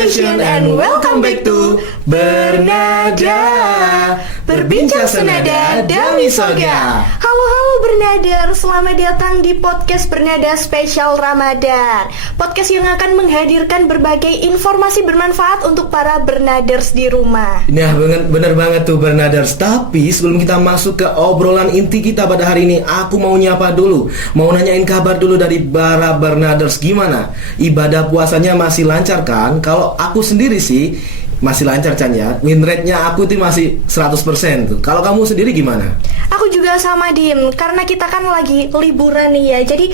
passion and welcome back to Bernada, berbincang senada Dami Soga. Halo Bernadar, selamat datang di podcast Bernada spesial Ramadan. Podcast yang akan menghadirkan berbagai informasi bermanfaat untuk para Bernaders di rumah. Nah, bener banget tuh Bernaders. Tapi sebelum kita masuk ke obrolan inti kita pada hari ini, aku mau nyapa dulu, mau nanyain kabar dulu dari para Bernaders. Gimana? Ibadah puasanya masih lancar kan? Kalau aku sendiri sih masih lancar Chan ya. Win rate-nya aku tuh masih 100% tuh. Kalau kamu sendiri gimana? Aku juga sama Dim, karena kita kan lagi liburan nih ya. Jadi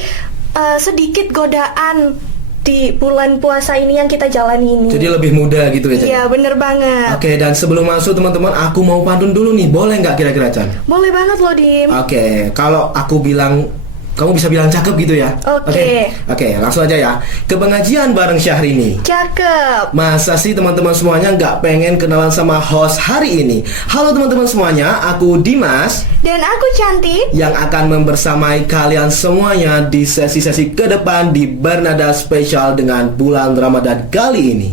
sedikit godaan di bulan puasa ini yang kita jalani ini. Jadi lebih mudah gitu ya Chan? Iya bener banget. Oke, dan sebelum masuk teman-teman, aku mau pantun dulu nih. Boleh nggak kira-kira Chan? Boleh banget loh Dim. Oke, kalau aku bilang, kamu bisa bilang cakep gitu ya? Oke. Oke, langsung aja ya. Ke pengajian bareng Syahrini. Cakep. Masa sih teman-teman semuanya nggak pengen kenalan sama host hari ini? Halo teman-teman semuanya, aku Dimas. Dan aku Cantik, yang akan membersamai kalian semuanya di sesi-sesi ke depan di Bernada Spesial dengan bulan Ramadan kali ini.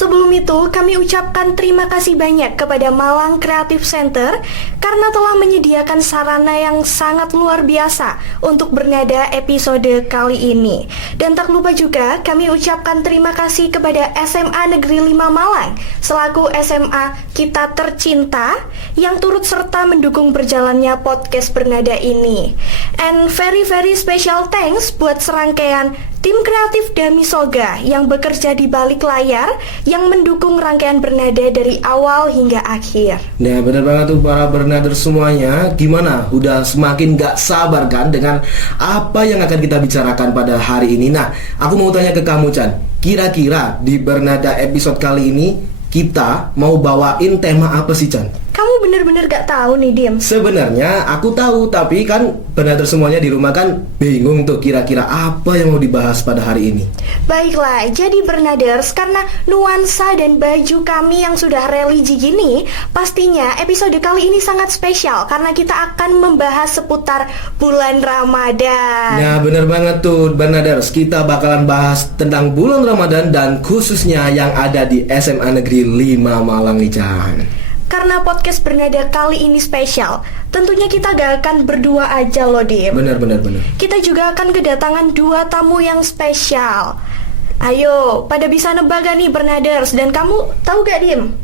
sebelum itu kami ucapkan terima kasih banyak kepada Malang Creative Center karena telah menyediakan sarana yang sangat luar biasa untuk Bernada episode kali ini. Dan tak lupa juga kami ucapkan terima kasih kepada SMA Negeri 5 Malang selaku SMA kita tercinta yang turut serta mendukung berjalannya podcast Bernada ini. And very special thanks buat serangkaian tim kreatif Dami Soga yang bekerja di balik layar yang mendukung rangkaian Bernada dari awal hingga akhir. Nah benar banget tuh para Bernader semuanya. Gimana? Udah semakin gak sabar kan dengan apa yang akan kita bicarakan pada hari ini. Nah aku mau tanya ke kamu Chan, kira-kira di Bernada episode kali ini kita mau bawain tema apa sih Chan? Kamu bener-bener gak tahu nih Dim? Sebenarnya aku tahu, tapi kan Bernaders semuanya di rumah kan bingung tuh kira-kira apa yang mau dibahas pada hari ini. Baiklah, jadi Bernaders, karena nuansa dan baju kami yang sudah religi gini, pastinya episode kali ini sangat spesial karena kita akan membahas seputar bulan Ramadan. Nah bener banget tuh Bernaders, kita bakalan bahas tentang bulan Ramadan dan khususnya yang ada di SMA Negeri 5 Malang nih Chan. Karena podcast Bernada kali ini spesial, tentunya kita gak akan berdua aja loh Dim. Bener. Kita juga akan kedatangan dua tamu yang spesial. Ayo, pada bisa nebak gak nih Bernaders? Dan kamu tahu gak Dim?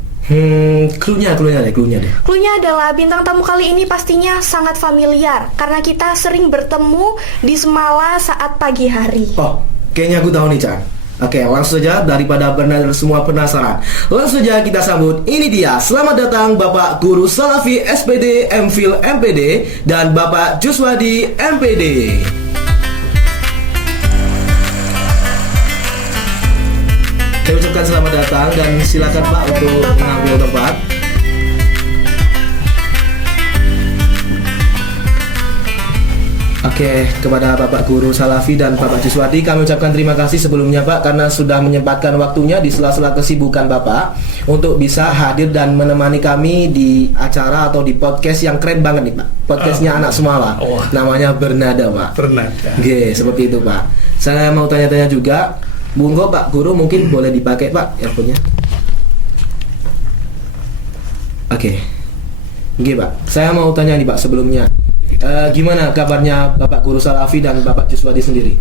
Cluenya deh. Cluenya adalah bintang tamu kali ini pastinya sangat familiar karena kita sering bertemu di Semala saat pagi hari. Oh, kayaknya aku tahu nih Chan. Oke, langsung saja daripada Bernader semua penasaran, langsung saja kita sambut. Ini dia, selamat datang Bapak Guru Salafi SPD MPhil MPD dan Bapak Juswadi MPD. Saya ucapkan selamat datang dan silakan Pak untuk mengambil tempat. Oke, kepada Bapak Guru Salafi dan Bapak Juswadi kami ucapkan terima kasih sebelumnya Pak karena sudah menyempatkan waktunya di sela-sela kesibukan Bapak untuk bisa hadir dan menemani kami di acara atau di podcast yang keren banget nih Pak. Podcastnya anak Semala, namanya Bernada Pak. Bernada. Oke, seperti itu Pak. Saya mau tanya-tanya juga, monggo Pak Guru mungkin boleh dipakai Pak earphone-nya. Oke, Pak. Saya mau tanya nih Pak sebelumnya. Gimana kabarnya Bapak Guru Salafi dan Bapak Juswadi sendiri?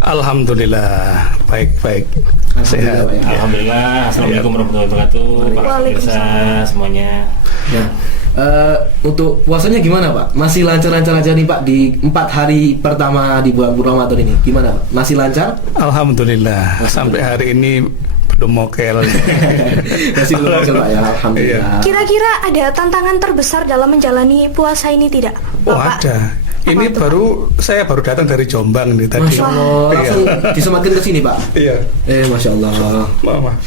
Alhamdulillah, baik. Sehat. Alhamdulillah. Assalamualaikum warahmatullahi wabarakatuh. Para pemirsa semuanya. Nah, untuk puasanya gimana Pak? Masih lancar-lancar aja nih Pak di 4 hari pertama di bulan Ramadan ini? Gimana Pak? Masih lancar? Alhamdulillah. Sampai hari ini belum mokel. Masih belum mokel Pak ya, alhamdulillah. Kira-kira ada tantangan terbesar dalam menjalani puasa ini tidak, Bapak? Ada. Ini saya baru datang dari Jombang nih tadi. Masya Allah, langsung disematkan ke sini Pak. Iya. Masya Allah. Maaf.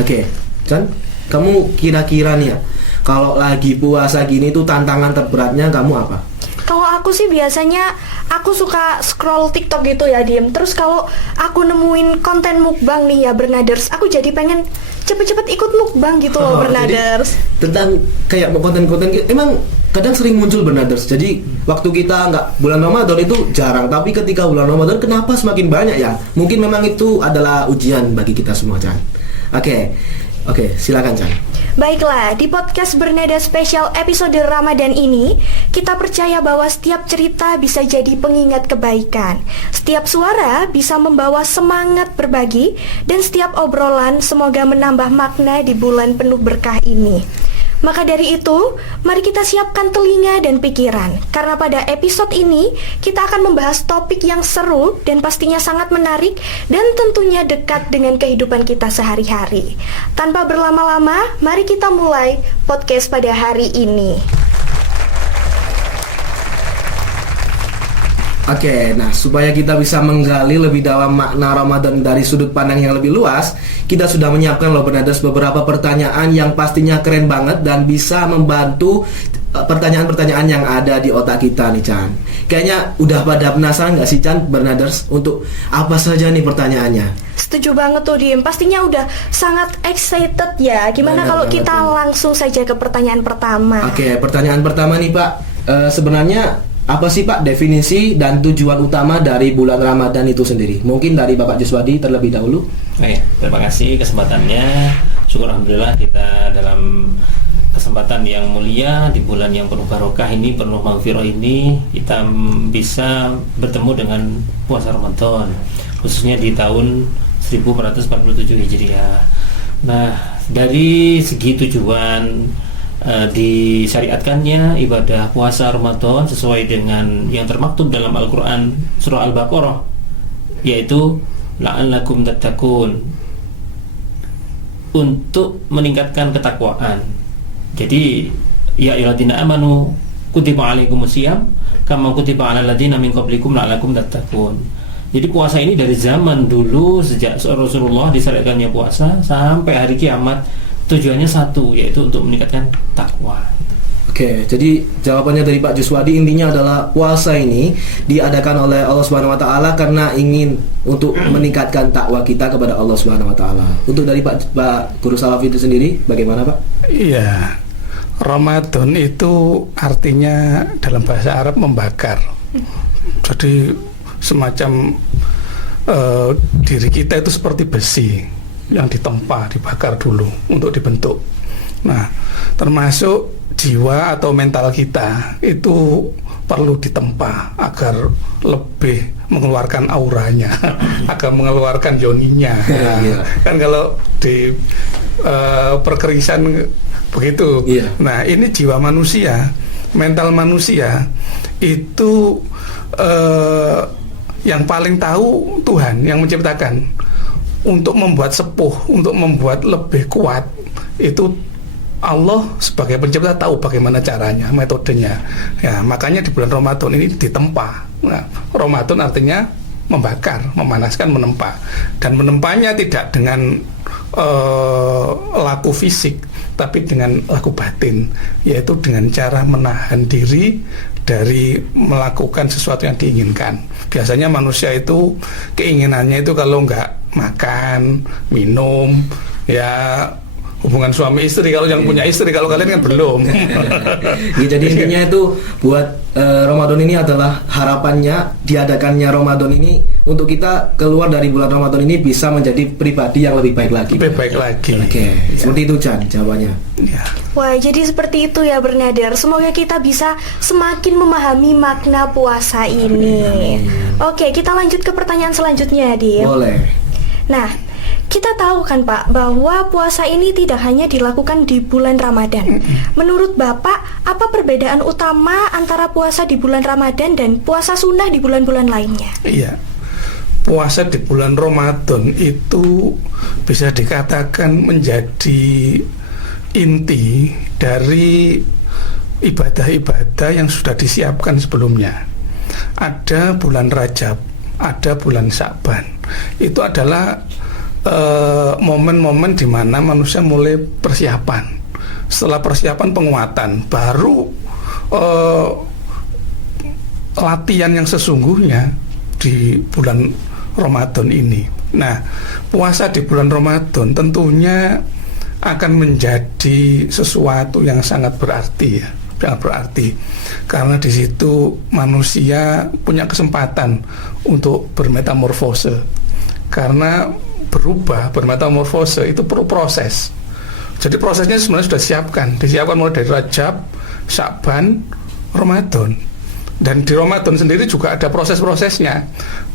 Oke, Chan, kamu kira-kira nih ya, kalau lagi puasa gini tuh tantangan terberatnya kamu apa? Kalau aku sih biasanya aku suka scroll TikTok gitu ya Dim. Terus kalau aku nemuin konten mukbang nih ya Bernaders, aku jadi pengen cepet-cepet ikut mukbang gitu loh Bernaders. Tentang kayak konten-konten emang kadang sering muncul Bernaders. Jadi waktu kita nggak bulan Ramadan itu jarang, tapi ketika bulan Ramadan kenapa semakin banyak ya? Mungkin memang itu adalah ujian bagi kita semua, Chan. Oke, silakan, Chan. Baiklah, di podcast Bernada spesial episode Ramadan ini, kita percaya bahwa setiap cerita bisa jadi pengingat kebaikan. Setiap suara bisa membawa semangat berbagi, dan setiap obrolan semoga menambah makna di bulan penuh berkah ini. Maka dari itu, mari kita siapkan telinga dan pikiran, karena pada episode ini kita akan membahas topik yang seru dan pastinya sangat menarik dan tentunya dekat dengan kehidupan kita sehari-hari. Tanpa berlama-lama, mari kita mulai podcast pada hari ini. Oke, nah supaya kita bisa menggali lebih dalam makna Ramadan dari sudut pandang yang lebih luas, kita sudah menyiapkan loh Bernaders beberapa pertanyaan yang pastinya keren banget dan bisa membantu pertanyaan-pertanyaan yang ada di otak kita nih, Chan. Kayaknya udah pada penasaran nggak sih, Chan, Bernaders, untuk apa saja nih pertanyaannya? Setuju banget tuh, Dim. Pastinya udah sangat excited ya. Gimana kalau kita langsung saja ke pertanyaan pertama? Oke, pertanyaan pertama nih, Pak. Sebenarnya apa sih, Pak, definisi dan tujuan utama dari bulan Ramadan itu sendiri? Mungkin dari Bapak Juswadi terlebih dahulu. Terima kasih kesempatannya. Syukur alhamdulillah kita dalam kesempatan yang mulia di bulan yang penuh barokah ini, penuh maghfirah ini, kita bisa bertemu dengan puasa Ramadan, khususnya di tahun 1447 Hijriah. Nah, dari segi tujuan disyariatkannya ibadah puasa Ramadan sesuai dengan yang termaktub dalam Al-Quran surah Al-Baqarah, yaitu la'allakum tattaqun, untuk meningkatkan ketakwaan. Jadi ya ayyuhalladzina amanu kutiba alaikumusiyam kama kutiba alal ladzina min qablikum la'allakum tattaqun. Jadi puasa ini dari zaman dulu, sejak Rasulullah disyariatkannya puasa sampai hari kiamat, tujuannya satu, yaitu untuk meningkatkan takwa. Oke, jadi jawabannya dari Pak Juswadi intinya adalah puasa ini diadakan oleh Allah Subhanahu wa taala karena ingin untuk meningkatkan takwa kita kepada Allah Subhanahu wa taala. Untuk dari Pak Guru Salafi itu sendiri bagaimana, Pak? Iya. Ramadan itu artinya dalam bahasa Arab membakar. Jadi semacam diri kita itu seperti besi yang ditempa, dibakar dulu untuk dibentuk. Nah, termasuk jiwa atau mental kita itu perlu ditempa agar lebih mengeluarkan auranya, agar mengeluarkan yoninya. Nah, kan kalau di perkerisan begitu. Nah, ini jiwa manusia, mental manusia itu yang paling tahu Tuhan yang menciptakan. Untuk membuat sepuh, untuk membuat lebih kuat, itu Allah sebagai pencipta tahu bagaimana caranya, metodenya. Ya, makanya di bulan Ramadan ini ditempa. Nah, Ramadan artinya membakar, memanaskan, menempa. Dan menempanya tidak dengan laku fisik, tapi dengan laku batin, yaitu dengan cara menahan diri dari melakukan sesuatu yang diinginkan. Biasanya manusia itu keinginannya itu kalau nggak makan, minum, ya hubungan suami istri kalau yang punya istri, kalau kalian kan belum. Jadi intinya itu buat Ramadan ini adalah harapannya diadakannya Ramadan ini untuk kita keluar dari bulan Ramadan ini bisa menjadi pribadi yang lebih baik lagi. Lebih baik lagi. Oke, seperti itu, Chan, jawabannya. Ya. Wah, jadi seperti itu ya Bernadar. Semoga kita bisa semakin memahami makna puasa ini. Oke, kita lanjut ke pertanyaan selanjutnya, Dim. Boleh. Nah, kita tahu kan Pak bahwa puasa ini tidak hanya dilakukan di bulan Ramadan. Menurut Bapak, apa perbedaan utama antara puasa di bulan Ramadan dan puasa sunnah di bulan-bulan lainnya? Iya, puasa di bulan Ramadan itu bisa dikatakan menjadi inti dari ibadah-ibadah yang sudah disiapkan sebelumnya. Ada bulan Rajab, ada bulan Sya'ban. Itu adalah momen-momen di mana manusia mulai persiapan. Setelah persiapan penguatan, baru latihan yang sesungguhnya di bulan Ramadan ini. Nah, puasa di bulan Ramadan tentunya akan menjadi sesuatu yang sangat berarti ya sangat berarti, karena di situ manusia punya kesempatan untuk bermetamorfose. Karena bermetamorfose itu perlu proses. Jadi prosesnya sebenarnya sudah disiapkan mulai dari Rajab, Sya'ban, Ramadan. Dan di Ramadan sendiri juga ada proses-prosesnya.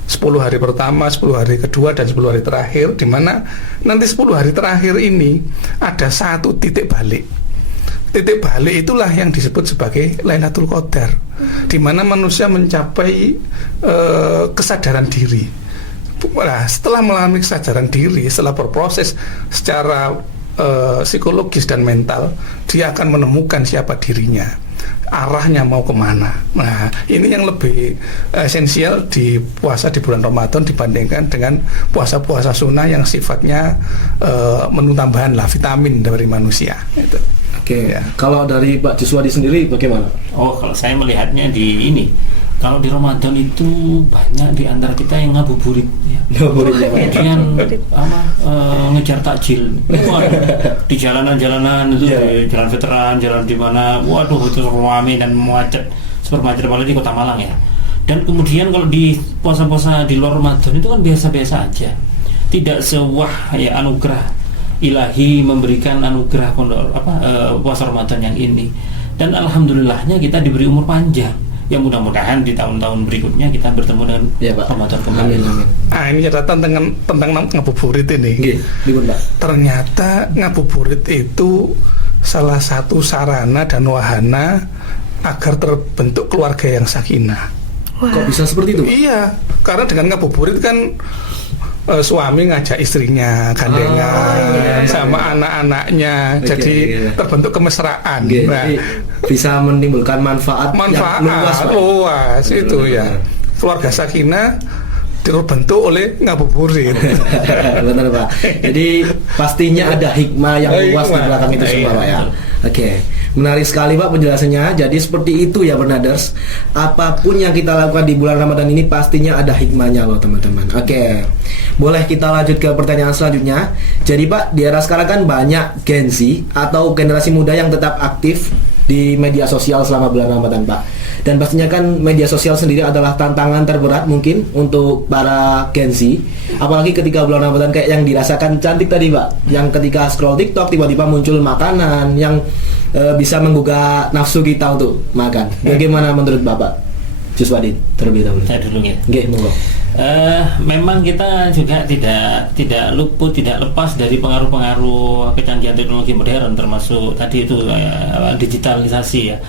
10 hari pertama, 10 hari kedua, dan 10 hari terakhir, di mana nanti 10 hari terakhir ini ada satu titik balik. Titik balik itulah yang disebut sebagai Lailatul Qadar, di mana manusia mencapai kesadaran diri. Nah, setelah mengalami kesadaran diri, setelah berproses secara psikologis dan mental, dia akan menemukan siapa dirinya, arahnya mau kemana. Nah, ini yang lebih esensial di puasa di bulan Ramadan dibandingkan dengan puasa-puasa sunnah yang sifatnya menu tambahan lah, vitamin dari manusia. Itu. Oke. Kalau dari Pak Juswadi sendiri bagaimana? Oh, kalau saya melihatnya di ini, kalau di Ramadan itu banyak di antara kita yang ngabuburit, ya. Kemudian ngejar takjil, di jalanan-jalanan itu, di jalan veteran, jalan di mana, waduh itu ramai dan macet, super macet, apalagi di Kota Malang ya. Dan kemudian kalau di puasa-puasa di luar Ramadan itu kan biasa-biasa aja, tidak sewah ya anugerah ilahi memberikan anugerah puasa Ramadan yang ini. Dan alhamdulillahnya kita diberi umur panjang. Ya mudah-mudahan di tahun-tahun berikutnya kita bertemu dengan Ramadan kembali. Amin. Ini catatan tentang ngabuburit ini. Ternyata ngabuburit itu salah satu sarana dan wahana agar terbentuk keluarga yang sakinah. Kok bisa seperti itu? Iya, karena dengan ngabuburit kan suami ngajak istrinya gandengan sama anak-anaknya, jadi terbentuk kemesraan. Nah, bisa menimbulkan manfaat yang luas itu ya. Keluarga sakinah terbentuk oleh ngabuburit. Benar Pak. Jadi pastinya ada hikmah yang luas di belakang itu semua Pak ya. Oke. Menarik sekali Pak penjelasannya. Jadi seperti itu ya Bernaders. Apapun yang kita lakukan di bulan Ramadan ini pastinya ada hikmahnya loh teman-teman. Oke. Boleh kita lanjut ke pertanyaan selanjutnya. Jadi Pak, di era sekarang kan banyak Gen Z atau generasi muda yang tetap aktif di media sosial selama bulan Ramadan Pak. Dan pastinya kan media sosial sendiri adalah tantangan terberat mungkin untuk para Gen Z. Apalagi ketika bulan Ramadan kayak yang dirasakan Cantik tadi Pak, yang ketika scroll TikTok tiba-tiba muncul makanan yang bisa menggugah nafsu kita untuk makan. Bagaimana menurut Bapak? Juswadi terlebih dahulu. Saya dulu ya. Oke, monggo. Memang kita juga tidak lepas dari pengaruh-pengaruh kecanggihan teknologi modern, termasuk tadi itu digitalisasi ya.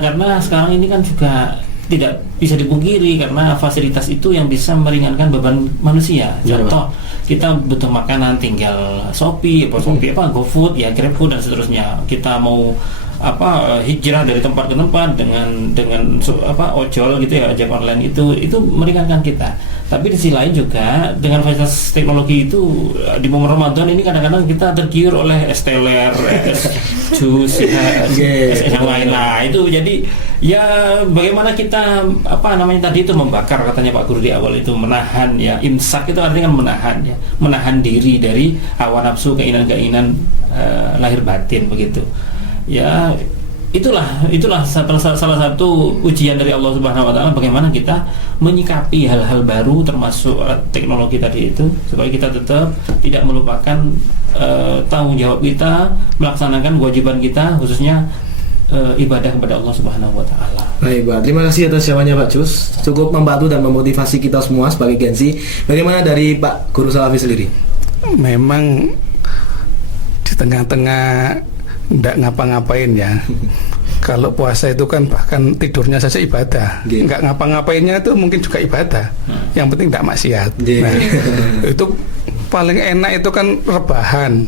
Karena sekarang ini kan juga tidak bisa dipungkiri karena fasilitas itu yang bisa meringankan beban manusia. Contoh, kita butuh makanan tinggal Shopee, GoFood, ya GrabFood dan seterusnya. Kita mau hijrah dari tempat ke tempat dengan ojol gitu ya, ojek online itu meringankan kita. Tapi di sisi lain juga dengan fasilitas teknologi itu di momen Ramadan ini kadang-kadang kita tergiur oleh es teler, es jus, es yang lain. Nah itu jadi ya bagaimana kita tadi itu membakar, katanya Pak Guru di awal itu menahan ya, imsak itu artinya kan menahan diri dari hawa nafsu, keinginan-keinginan lahir batin begitu. Ya itulah salah satu ujian dari Allah Subhanahu wa taala, bagaimana kita menyikapi hal-hal baru termasuk teknologi tadi itu, supaya kita tetap tidak melupakan tanggung jawab kita melaksanakan kewajiban kita, khususnya ibadah kepada Allah Subhanahu wa taala. Baik, Pak. Terima kasih atas jawabannya Pak Jus. Cukup membantu dan memotivasi kita semua sebagai Gen Z. Bagaimana dari Pak Guru Salafi sendiri? Memang di tengah-tengah nggak ngapa-ngapain ya. Kalau puasa itu kan bahkan tidurnya saja ibadah. Nggak ngapa-ngapainnya itu mungkin juga ibadah. Yang penting nggak maksiat. Nah, itu paling enak itu kan rebahan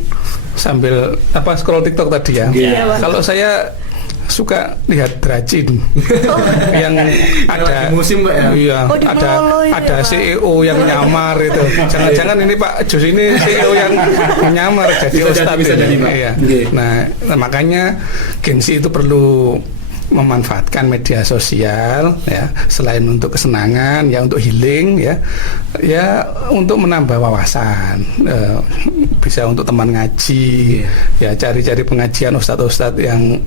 sambil scroll TikTok tadi ya. Kalau saya suka lihat Dracin yang ada musim Pak ya. Iya, ada CEO yang nyamar itu. Jangan-jangan ini Pak Jus ini CEO yang menyamar jadi ustadz. Bisa jadi, Pak. Iya. Nah, makanya Gen Z itu perlu memanfaatkan media sosial ya, selain untuk kesenangan ya, untuk healing ya untuk menambah wawasan, bisa untuk teman ngaji ya, cari-cari pengajian ustadz-ustadz yang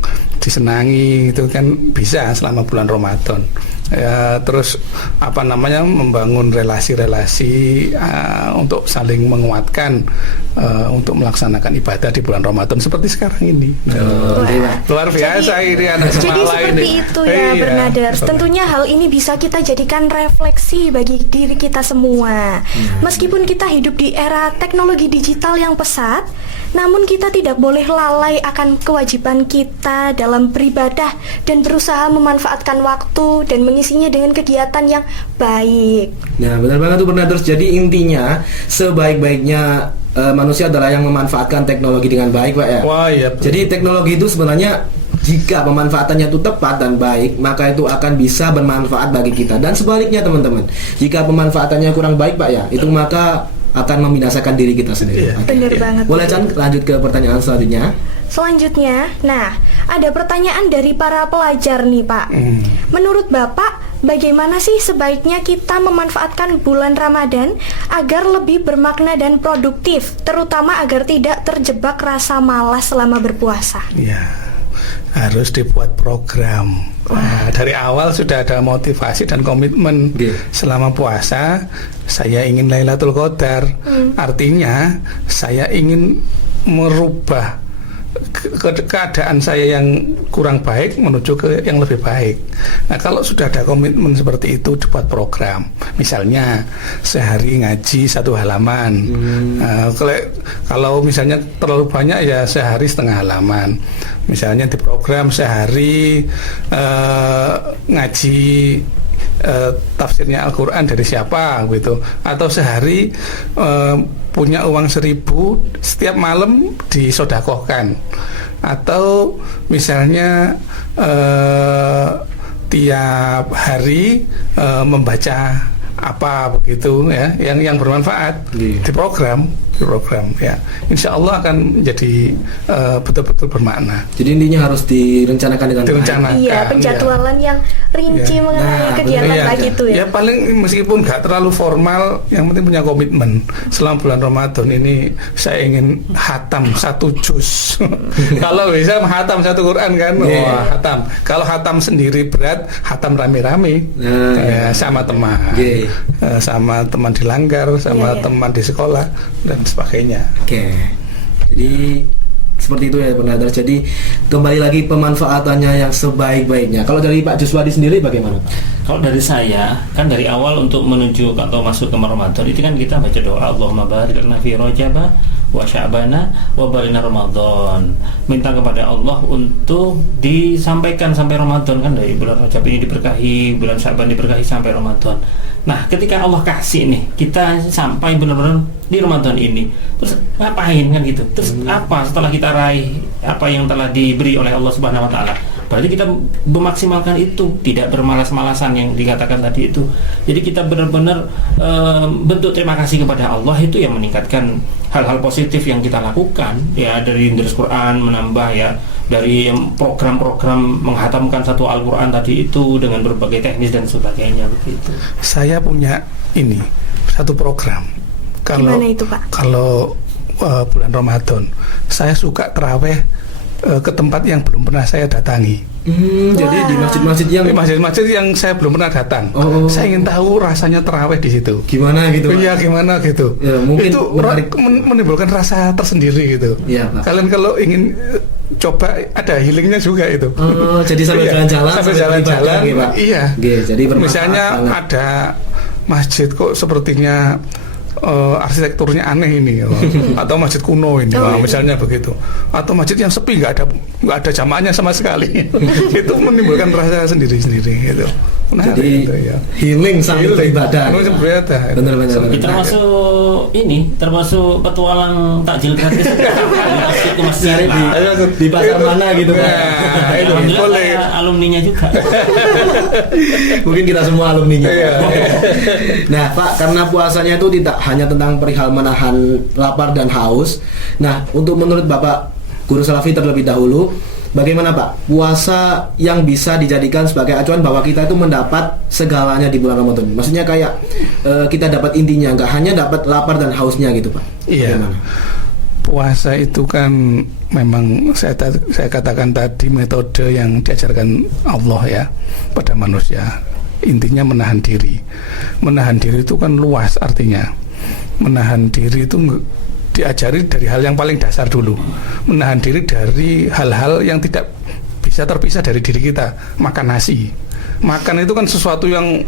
disenangi, itu kan bisa selama bulan Ramadan. Ya, terus membangun relasi-relasi untuk saling menguatkan untuk melaksanakan ibadah di bulan Ramadan seperti sekarang ini. Luar biasa ini anak Jadi semala seperti ini. itu ya, Bernaders. Tentunya hal ini bisa kita jadikan refleksi bagi diri kita semua. Meskipun kita hidup di era teknologi digital yang pesat, namun kita tidak boleh lalai akan kewajiban kita dalam beribadah dan berusaha memanfaatkan waktu dan mengisinya dengan kegiatan yang baik. Nah, benar banget tuh Bernaders. Jadi intinya sebaik-baiknya manusia adalah yang memanfaatkan teknologi dengan baik, Pak ya. Wah, iya. Jadi teknologi itu sebenarnya jika pemanfaatannya itu tepat dan baik, maka itu akan bisa bermanfaat bagi kita. Dan sebaliknya teman-teman, jika pemanfaatannya kurang baik, Pak ya, itu maka akan membinasakan diri kita sendiri. Benar banget. Boleh Chan lanjut ke pertanyaan selanjutnya? Selanjutnya, nah, ada pertanyaan dari para pelajar nih, Pak. Menurut Bapak, bagaimana sih sebaiknya kita memanfaatkan bulan Ramadan agar lebih bermakna dan produktif, terutama agar tidak terjebak rasa malas selama berpuasa? Ya, harus dibuat program. Nah, dari awal sudah ada motivasi dan komitmen. Selama puasa saya ingin Lailatul Qadar. Artinya saya ingin merubah keadaan saya yang kurang baik menuju ke yang lebih baik. Nah, kalau sudah ada komitmen seperti itu, dibuat program. Misalnya sehari ngaji 1 halaman. Kalau misalnya terlalu banyak ya sehari setengah halaman. Misalnya di program sehari ngaji tafsirnya Al-Quran dari siapa gitu, atau sehari punya uang 1.000 setiap malam disodakohkan, atau misalnya tiap hari membaca apa begitu ya, yang bermanfaat di program ya, insya Allah akan menjadi betul-betul bermakna. Jadi intinya harus direncanakan dengan baik. Iya, penjadwalan yang rinci mengenai kegiatan baik itu ya. Ya paling meskipun nggak terlalu formal, yang penting punya komitmen. Selama bulan Ramadan ini saya ingin hatam 1 juz. Kalau bisa hatam 1 Quran kan, wah hatam. Kalau hatam sendiri berat, hatam rame-rame sama teman, sama teman di langgar, sama teman di sekolah dan sebagainya. Jadi seperti itu ya Bernaders. Jadi kembali lagi pemanfaatannya yang sebaik-baiknya. Kalau dari Pak Juswadi sendiri bagaimana Pak? Kalau dari saya, kan dari awal untuk menuju atau masuk ke Ramadan itu kan kita baca doa Allahumma barik lana fi Rajaba wa Sya'bana wa balina Ramadan. Minta kepada Allah untuk disampaikan sampai Ramadan, kan dari bulan Rajab ini diberkahi, bulan Sya'ban diberkahi sampai Ramadan. Nah, ketika Allah kasih nih, kita sampai benar-benar di Ramadan ini, terus ngapain kan gitu? Terus apa setelah kita raih apa yang telah diberi oleh Allah Subhanahu wa taala? Berarti kita memaksimalkan itu, tidak bermalas-malasan yang dikatakan tadi itu. Jadi kita benar-benar bentuk terima kasih kepada Allah itu yang meningkatkan hal-hal positif yang kita lakukan ya, dari menulis Quran menambah ya, dari program-program menghatamkan 1 Al-Quran tadi itu dengan berbagai teknis dan sebagainya begitu. Saya punya ini 1 program. Gimana itu Pak? Kalau bulan Ramadan saya suka terawih ke tempat yang belum pernah saya datangi. Jadi di masjid-masjid yang saya belum pernah datang. Saya ingin tahu rasanya terawih di situ. Gimana gitu? Iya, gimana gitu. Ya, mungkin itu menimbulkan rasa tersendiri gitu. Iya, Pak. Kalian kalau ingin coba, ada healingnya juga itu. Jadi sambil jalan-jalan, sambil jalan-jalan. Iya. Jadi misalnya ada masjid kok sepertinya arsitekturnya aneh ini, atau masjid kuno ini, misalnya begitu, atau masjid yang sepi, nggak ada jamaahnya sama sekali. Itu menimbulkan rasa sendiri-sendiri gitu. Nah, jadi gitu, ya. healing sambil beribadah. Benar-benar. Termasuk petualang takjil gratis. Di pasar mana gitu kan? Alhamdulillah alumninya juga. Mungkin kita semua alumninya. Nah Pak, karena puasanya itu tidak hanya tentang perihal menahan lapar dan haus. Nah, untuk menurut Bapak Guru Salafi terlebih dahulu, bagaimana Pak puasa yang bisa dijadikan sebagai acuan bahwa kita itu mendapat segalanya di bulan Ramadan? Maksudnya kayak kita dapat intinya, nggak hanya dapat lapar dan hausnya gitu Pak. Iya. Bagaimana? Puasa itu kan memang saya katakan tadi metode yang diajarkan Allah ya pada manusia. Intinya menahan diri. Menahan diri itu kan luas artinya. Menahan diri itu diajari dari hal yang paling dasar dulu. Menahan diri dari hal-hal yang tidak bisa terpisah dari diri kita. Makan nasi. Makan itu kan sesuatu yang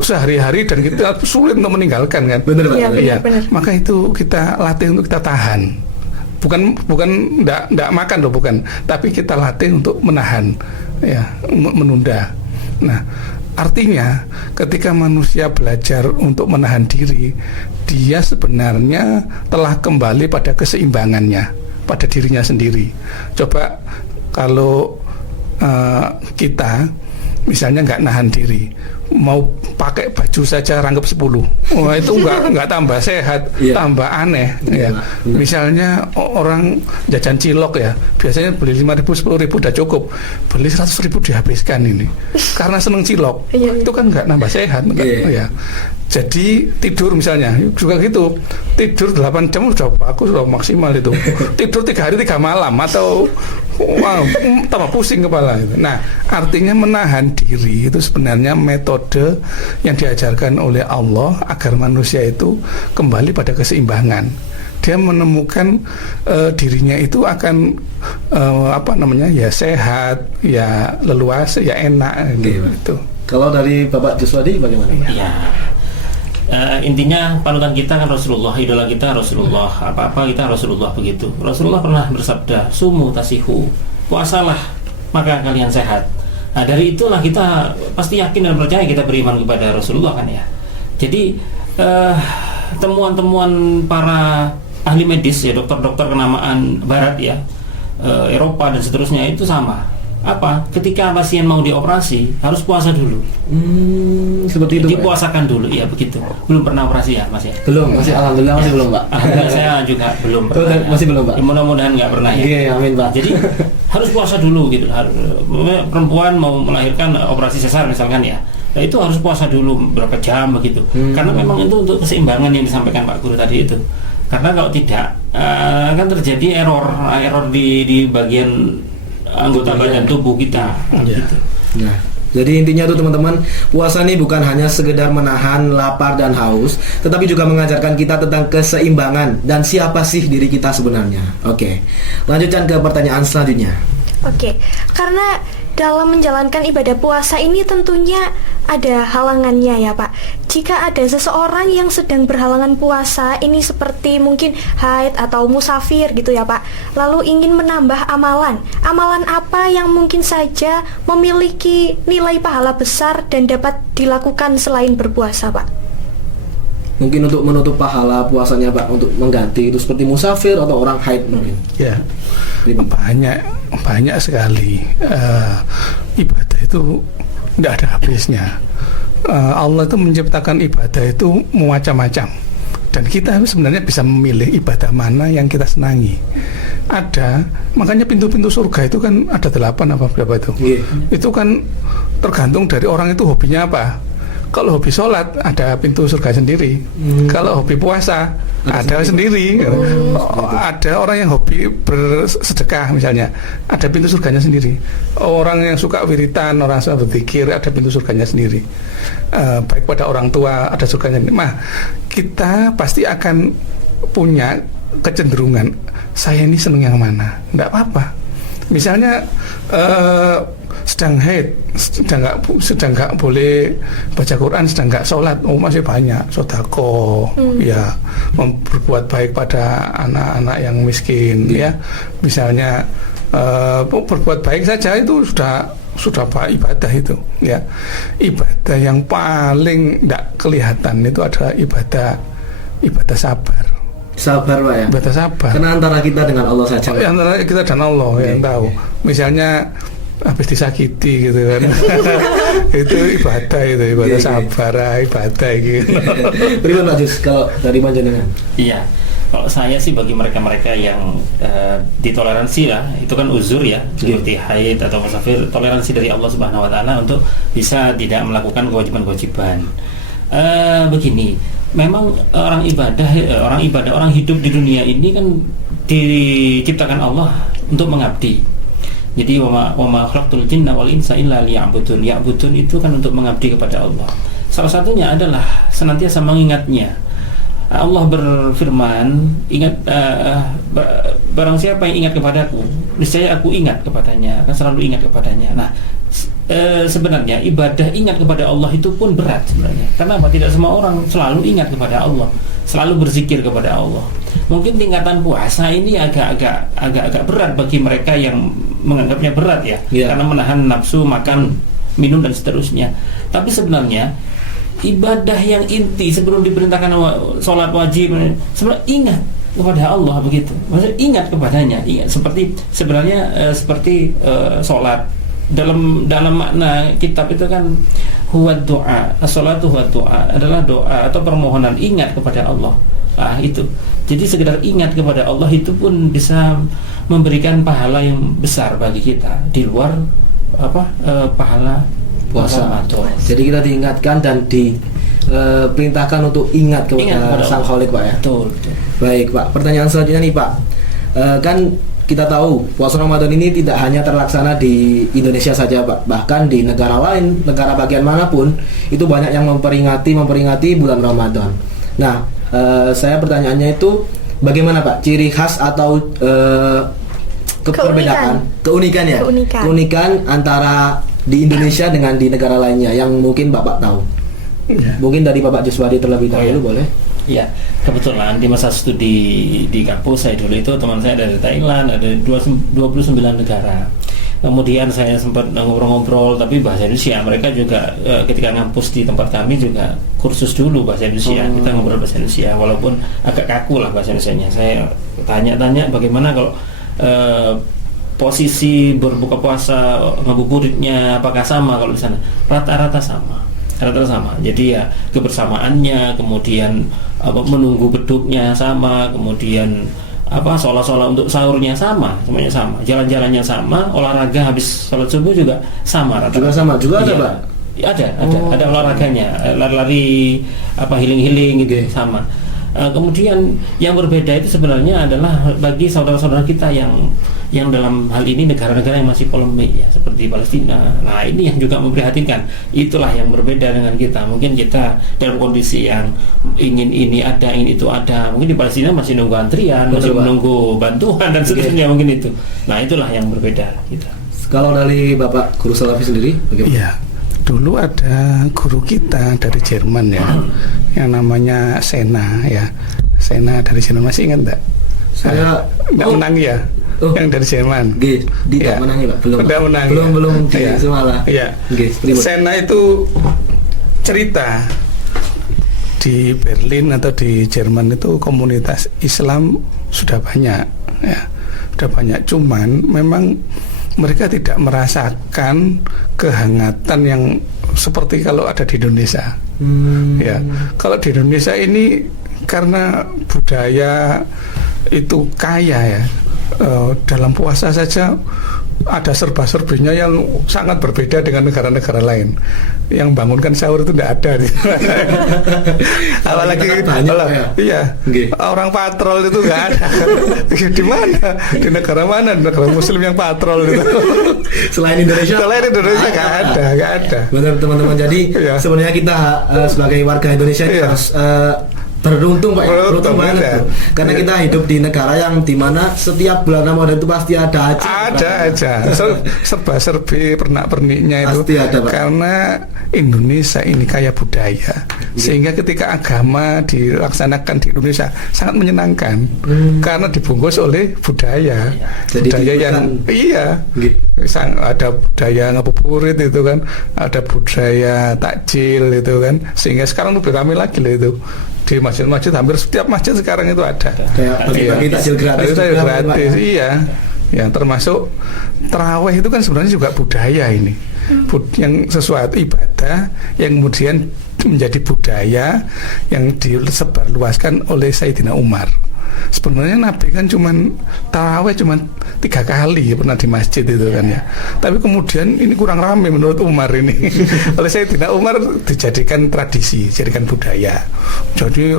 sehari-hari dan kita sulit untuk meninggalkan kan. Benar. Ya, maka itu kita latih untuk kita tahan. Bukan enggak makan loh, bukan. Tapi kita latih untuk menahan, ya, menunda. Nah, artinya ketika manusia belajar untuk menahan diri, dia sebenarnya telah kembali pada keseimbangannya, pada dirinya sendiri. Coba kalau kita misalnya nggak nahan diri, mau pakai baju saja rangkep 10, wah itu nggak tambah sehat, tambah aneh ya. Misalnya orang jajan cilok ya, biasanya beli 5.000, 10.000 udah cukup, beli 100.000 dihabiskan ini karena seneng cilok. Itu kan nggak nambah sehat ya. Jadi tidur misalnya juga gitu, tidur 8 jam sudah bagus, sudah maksimal itu. Tidur 3 hari 3 malam atau tambah pusing kepala. Nah, artinya menahan diri itu sebenarnya metode yang diajarkan oleh Allah agar manusia itu kembali pada keseimbangan. Dia menemukan dirinya itu akan ya sehat, ya leluasa, ya enak gitu. Kalau dari Bapak Juswadi bagaimana? Iya. Intinya panutan kita kan Rasulullah, idola kita Rasulullah, apa-apa kita Rasulullah begitu. Rasulullah pernah bersabda, sumu tasihu, puasalah maka kalian sehat. Nah, dari itulah kita pasti yakin dan percaya kita beriman kepada Rasulullah kan ya. Jadi temuan-temuan para ahli medis ya, dokter-dokter kenamaan barat ya, Eropa dan seterusnya itu sama. Apa? Ketika pasien mau dioperasi harus puasa dulu. Seperti itu. Dipuasakan dulu, ya begitu. Belum pernah operasi ya, Mas ya? Belum, masih alhamdulillah masih belum, Pak. Alhamdulillah saya juga belum pernah. Masih belum, Pak. Mudah-mudahan nggak pernah ya. Iya, amin, Pak. Jadi harus puasa dulu gitu. Perempuan mau melahirkan operasi sesar misalkan ya. Nah, itu harus puasa dulu berapa jam begitu. Karena memang itu untuk keseimbangan yang disampaikan Pak Guru tadi itu. Karena kalau tidak akan terjadi error di bagian anggota badan tubuh kita gitu. Nah, jadi intinya tuh teman-teman, puasa ini bukan hanya sekedar menahan lapar dan haus, tetapi juga mengajarkan kita tentang keseimbangan dan siapa sih diri kita sebenarnya. Oke, lanjutkan ke pertanyaan selanjutnya. Oke, karena dalam menjalankan ibadah puasa ini tentunya ada halangannya ya Pak. Jika ada seseorang yang sedang berhalangan puasa ini seperti mungkin haid atau musafir gitu ya Pak, lalu ingin menambah amalan apa yang mungkin saja memiliki nilai pahala besar dan dapat dilakukan selain berpuasa Pak? Mungkin untuk menutup pahala puasanya Pak, untuk mengganti itu seperti musafir atau orang haid mungkin. Ya, banyak sekali. Ibadah itu tidak ada habisnya. Allah itu menciptakan ibadah itu macam-macam, dan kita sebenarnya bisa memilih ibadah mana yang kita senangi. Ada, makanya pintu-pintu surga itu kan ada 8 apa berapa itu. Itu kan tergantung dari orang itu hobinya apa. Kalau hobi sholat ada pintu surga sendiri. Kalau hobi puasa ada sendiri. Ada orang yang hobi bersedekah misalnya, ada pintu surganya sendiri. Orang yang suka wiritan, orang suka berzikir, ada pintu surganya sendiri. Baik pada orang tua ada surganya sendiri. Nah, kita pasti akan punya kecenderungan, saya ini seneng yang mana. Tidak apa-apa. Misalnya sedang haid, sedang nggak boleh baca Quran, sedang nggak sholat, masih banyak sedekah, ya, berbuat baik pada anak-anak yang miskin, ya, misalnya berbuat baik saja itu sudah ibadah itu, ya. Ibadah yang paling tidak kelihatan itu adalah ibadah sabar. Sabar Pak ya. Ibadah sabar. Karena antara kita dengan Allah saja. Antara kita dan Allah yang tahu. Misalnya habis disakiti gitu kan. Itu ibadah sabar, ibadah gitu. Beriman Pak Jus kalau dari panjenengan. Iya. Kalau saya sih bagi mereka-mereka yang ditoleransi lah, itu kan uzur ya, seperti haid atau musafir, toleransi dari Allah Subhanahu wa taala untuk bisa tidak melakukan kewajiban-kewajiban. Begini, memang orang hidup di dunia ini kan diciptakan Allah untuk mengabdi. Jadi wa ma khalaqtul jinna wal insa illa liya'budun. Ya'budun itu kan untuk mengabdi kepada Allah. Salah satunya adalah senantiasa mengingatnya. Allah berfirman, ingat barang siapa yang ingat kepadaku, niscaya aku ingat kepadanya, akan selalu ingat kepadanya. Nah, sebenarnya ibadah ingat kepada Allah itu pun berat sebenarnya. Kenapa? Tidak semua orang selalu ingat kepada Allah, selalu berzikir kepada Allah. Mungkin tingkatan puasa ini agak berat bagi mereka yang menganggapnya berat ya, karena menahan nafsu makan, minum dan seterusnya. Tapi sebenarnya ibadah yang inti sebelum diperintahkan sholat wajib sebenarnya ingat kepada Allah begitu. Maksudnya ingat kepadanya, ingat seperti sholat. Dalam makna kitab itu kan huwa doa, as-sholatu huwa doa, adalah doa atau permohonan ingat kepada Allah. Itu. Jadi sekedar ingat kepada Allah itu pun bisa memberikan pahala yang besar bagi kita di luar pahala puasa. Jadi kita diingatkan dan diperintahkan untuk ingat kepada Sang Khalik, Pak ya. Betul. Baik, Pak. Pertanyaan selanjutnya nih, Pak. Kan kita tahu puasa Ramadan ini tidak hanya terlaksana di Indonesia saja, Pak. Bahkan di negara lain, negara bagian manapun itu banyak yang memperingati bulan Ramadan. Nah, saya pertanyaannya itu bagaimana, Pak, ciri khas atau keunikan antara di Indonesia dengan di negara lainnya yang mungkin Bapak tahu? Mungkin dari Bapak Juswadi terlebih dahulu boleh? Ya, kebetulan di masa studi di kampus saya dulu itu teman saya dari Thailand, ada 29 negara. Kemudian saya sempat ngobrol-ngobrol, tapi bahasa Indonesia. Mereka juga ketika ngampus di tempat kami juga kursus dulu bahasa Indonesia. Kita ngobrol bahasa Indonesia, walaupun agak kaku lah bahasa Indonesianya. Saya tanya-tanya bagaimana kalau posisi berbuka puasa ngabuburitnya apakah sama kalau di sana? Rata-rata sama. Jadi ya kebersamaannya, kemudian menunggu beduknya sama, kemudian sholat untuk sahurnya semuanya sama, jalan-jalannya sama, olahraga habis sholat subuh juga sama rata-rata. Juga ada, Pak? Ada olahraganya, lari-lari, healing gitu, sama. Kemudian yang berbeda itu sebenarnya adalah bagi saudara-saudara kita yang dalam hal ini negara-negara yang masih polemik ya, seperti Palestina. Nah, ini yang juga memprihatinkan. Itulah yang berbeda dengan kita. Mungkin kita dalam kondisi yang ingin ini ada, ingin itu ada. Mungkin di Palestina masih nunggu antrian, masih menunggu bantuan dan seterusnya mungkin itu. Nah, itulah yang berbeda kita. Kalau dari Bapak Guru Salafi sendiri bagaimana? Iya. Dulu ada guru kita dari Jerman ya, yang namanya Sena ya. Sena dari Jerman, masih ingat enggak? Saya menang ya. Yang dari Jerman. Tidak menangi, Pak. Belum di Semalah. Iya. Sena itu cerita di Berlin atau di Jerman itu komunitas Islam sudah banyak ya. Sudah banyak, cuman memang mereka tidak merasakan kehangatan yang seperti kalau ada di Indonesia. Ya, kalau di Indonesia ini karena budaya itu kaya ya. Dalam puasa saja ada serba-serbinya yang sangat berbeda dengan negara-negara lain. Yang bangunkan sahur itu tidak ada. Apalagi orang patrol itu nggak ada. Di mana? Di negara mana? Negara Muslim yang patrol itu. Selain Indonesia nggak ada. Benar, teman-teman. Jadi sebenarnya kita sebagai warga Indonesia harus beruntung, Pak. Beruntung banget. Karena kita hidup di negara yang dimana setiap bulan Ramadan itu pasti ada aja. Serba-serbi pernak-perniknya itu pasti ada, Pak. Karena Indonesia ini kaya budaya, sehingga ketika agama dilaksanakan di Indonesia sangat menyenangkan karena dibungkus oleh budaya. Jadi budaya yang ada budaya ngabuburit itu kan, ada budaya takjil itu kan, sehingga sekarang lebih ramai lagi lah itu. Di masjid-masjid, hampir setiap masjid sekarang itu ada. Bagi takjil gratis. Iya. Yang termasuk tarawih itu kan sebenarnya juga budaya ini. Yang sesuatu ibadah ibadah yang kemudian menjadi budaya yang disebarluaskan oleh Sayyidina Umar. Sebenarnya Nabi kan tarawih cuman 3 kali pernah di masjid itu kan ya. Tapi kemudian ini kurang ramai menurut Umar ini. Oleh Sayyidina Umar dijadikan tradisi, dijadikan budaya. Jadi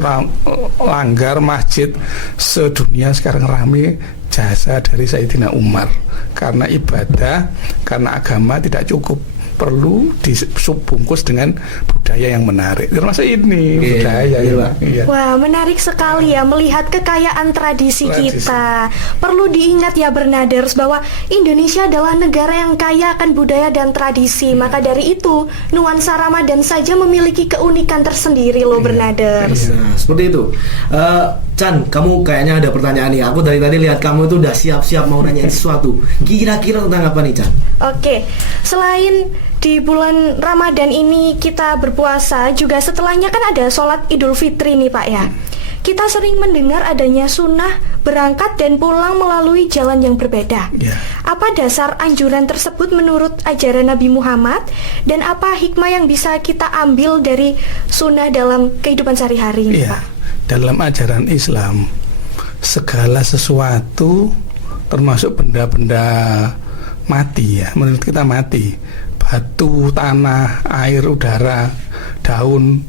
langgar masjid sedunia sekarang ramai jasa dari Sayyidina Umar. Karena ibadah, karena agama tidak cukup, perlu disubungkus dengan budaya yang menarik. Termasuk ini budaya. Iya. Wah, menarik sekali ya melihat kekayaan tradisi kita. Perlu diingat ya Bernaders bahwa Indonesia adalah negara yang kaya akan budaya dan tradisi. Maka dari itu nuansa Ramadan saja memiliki keunikan tersendiri loh Bernaders. Nah, seperti itu. Chan, kamu kayaknya ada pertanyaan nih. Aku dari tadi lihat kamu itu udah siap-siap mau nanyain sesuatu. Kira-kira tentang apa nih, Chan? Oke, selain di bulan Ramadan ini kita berpuasa, juga setelahnya kan ada sholat Idul Fitri nih Pak ya. Kita sering mendengar adanya sunnah berangkat dan pulang melalui jalan yang berbeda. Apa dasar anjuran tersebut menurut ajaran Nabi Muhammad, dan apa hikmah yang bisa kita ambil dari sunnah dalam kehidupan sehari-hari ini Pak? Dalam ajaran Islam, segala sesuatu termasuk benda-benda mati ya, menurut kita mati, batu, tanah, air, udara, daun,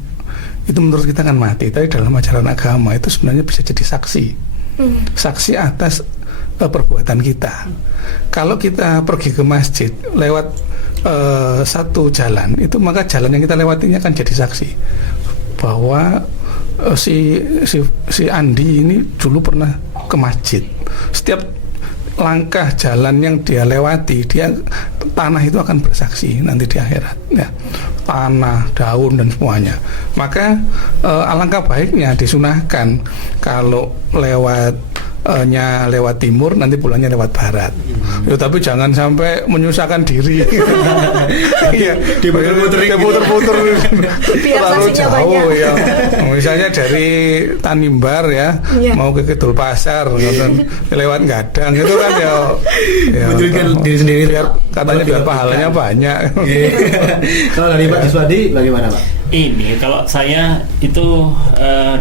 itu menurut kita kan mati. Tapi dalam ajaran agama itu sebenarnya bisa jadi saksi atas perbuatan kita. Kalau kita pergi ke masjid lewat satu jalan, itu maka jalan yang kita lewatinya akan jadi saksi bahwa si Andi ini dulu pernah ke masjid. Setiap langkah jalan yang dia lewati, tanah itu akan bersaksi nanti di akhirat ya. Tanah, daun dan semuanya. Maka alangkah baiknya disunahkan kalau lewat timur, nanti pulangnya lewat barat. Ya, tapi jangan sampai menyusahkan diri. Iya, diputer-puter terlalu jauh ya. Misalnya dari Tanimbar ya, mau ke Kidul Pasar, lewat Gadang itu kan ya betulkan diri sendiri, katanya biar pahalanya banyak. Kalau dari Pak Iswadi bagaimana Pak? Ini kalau saya itu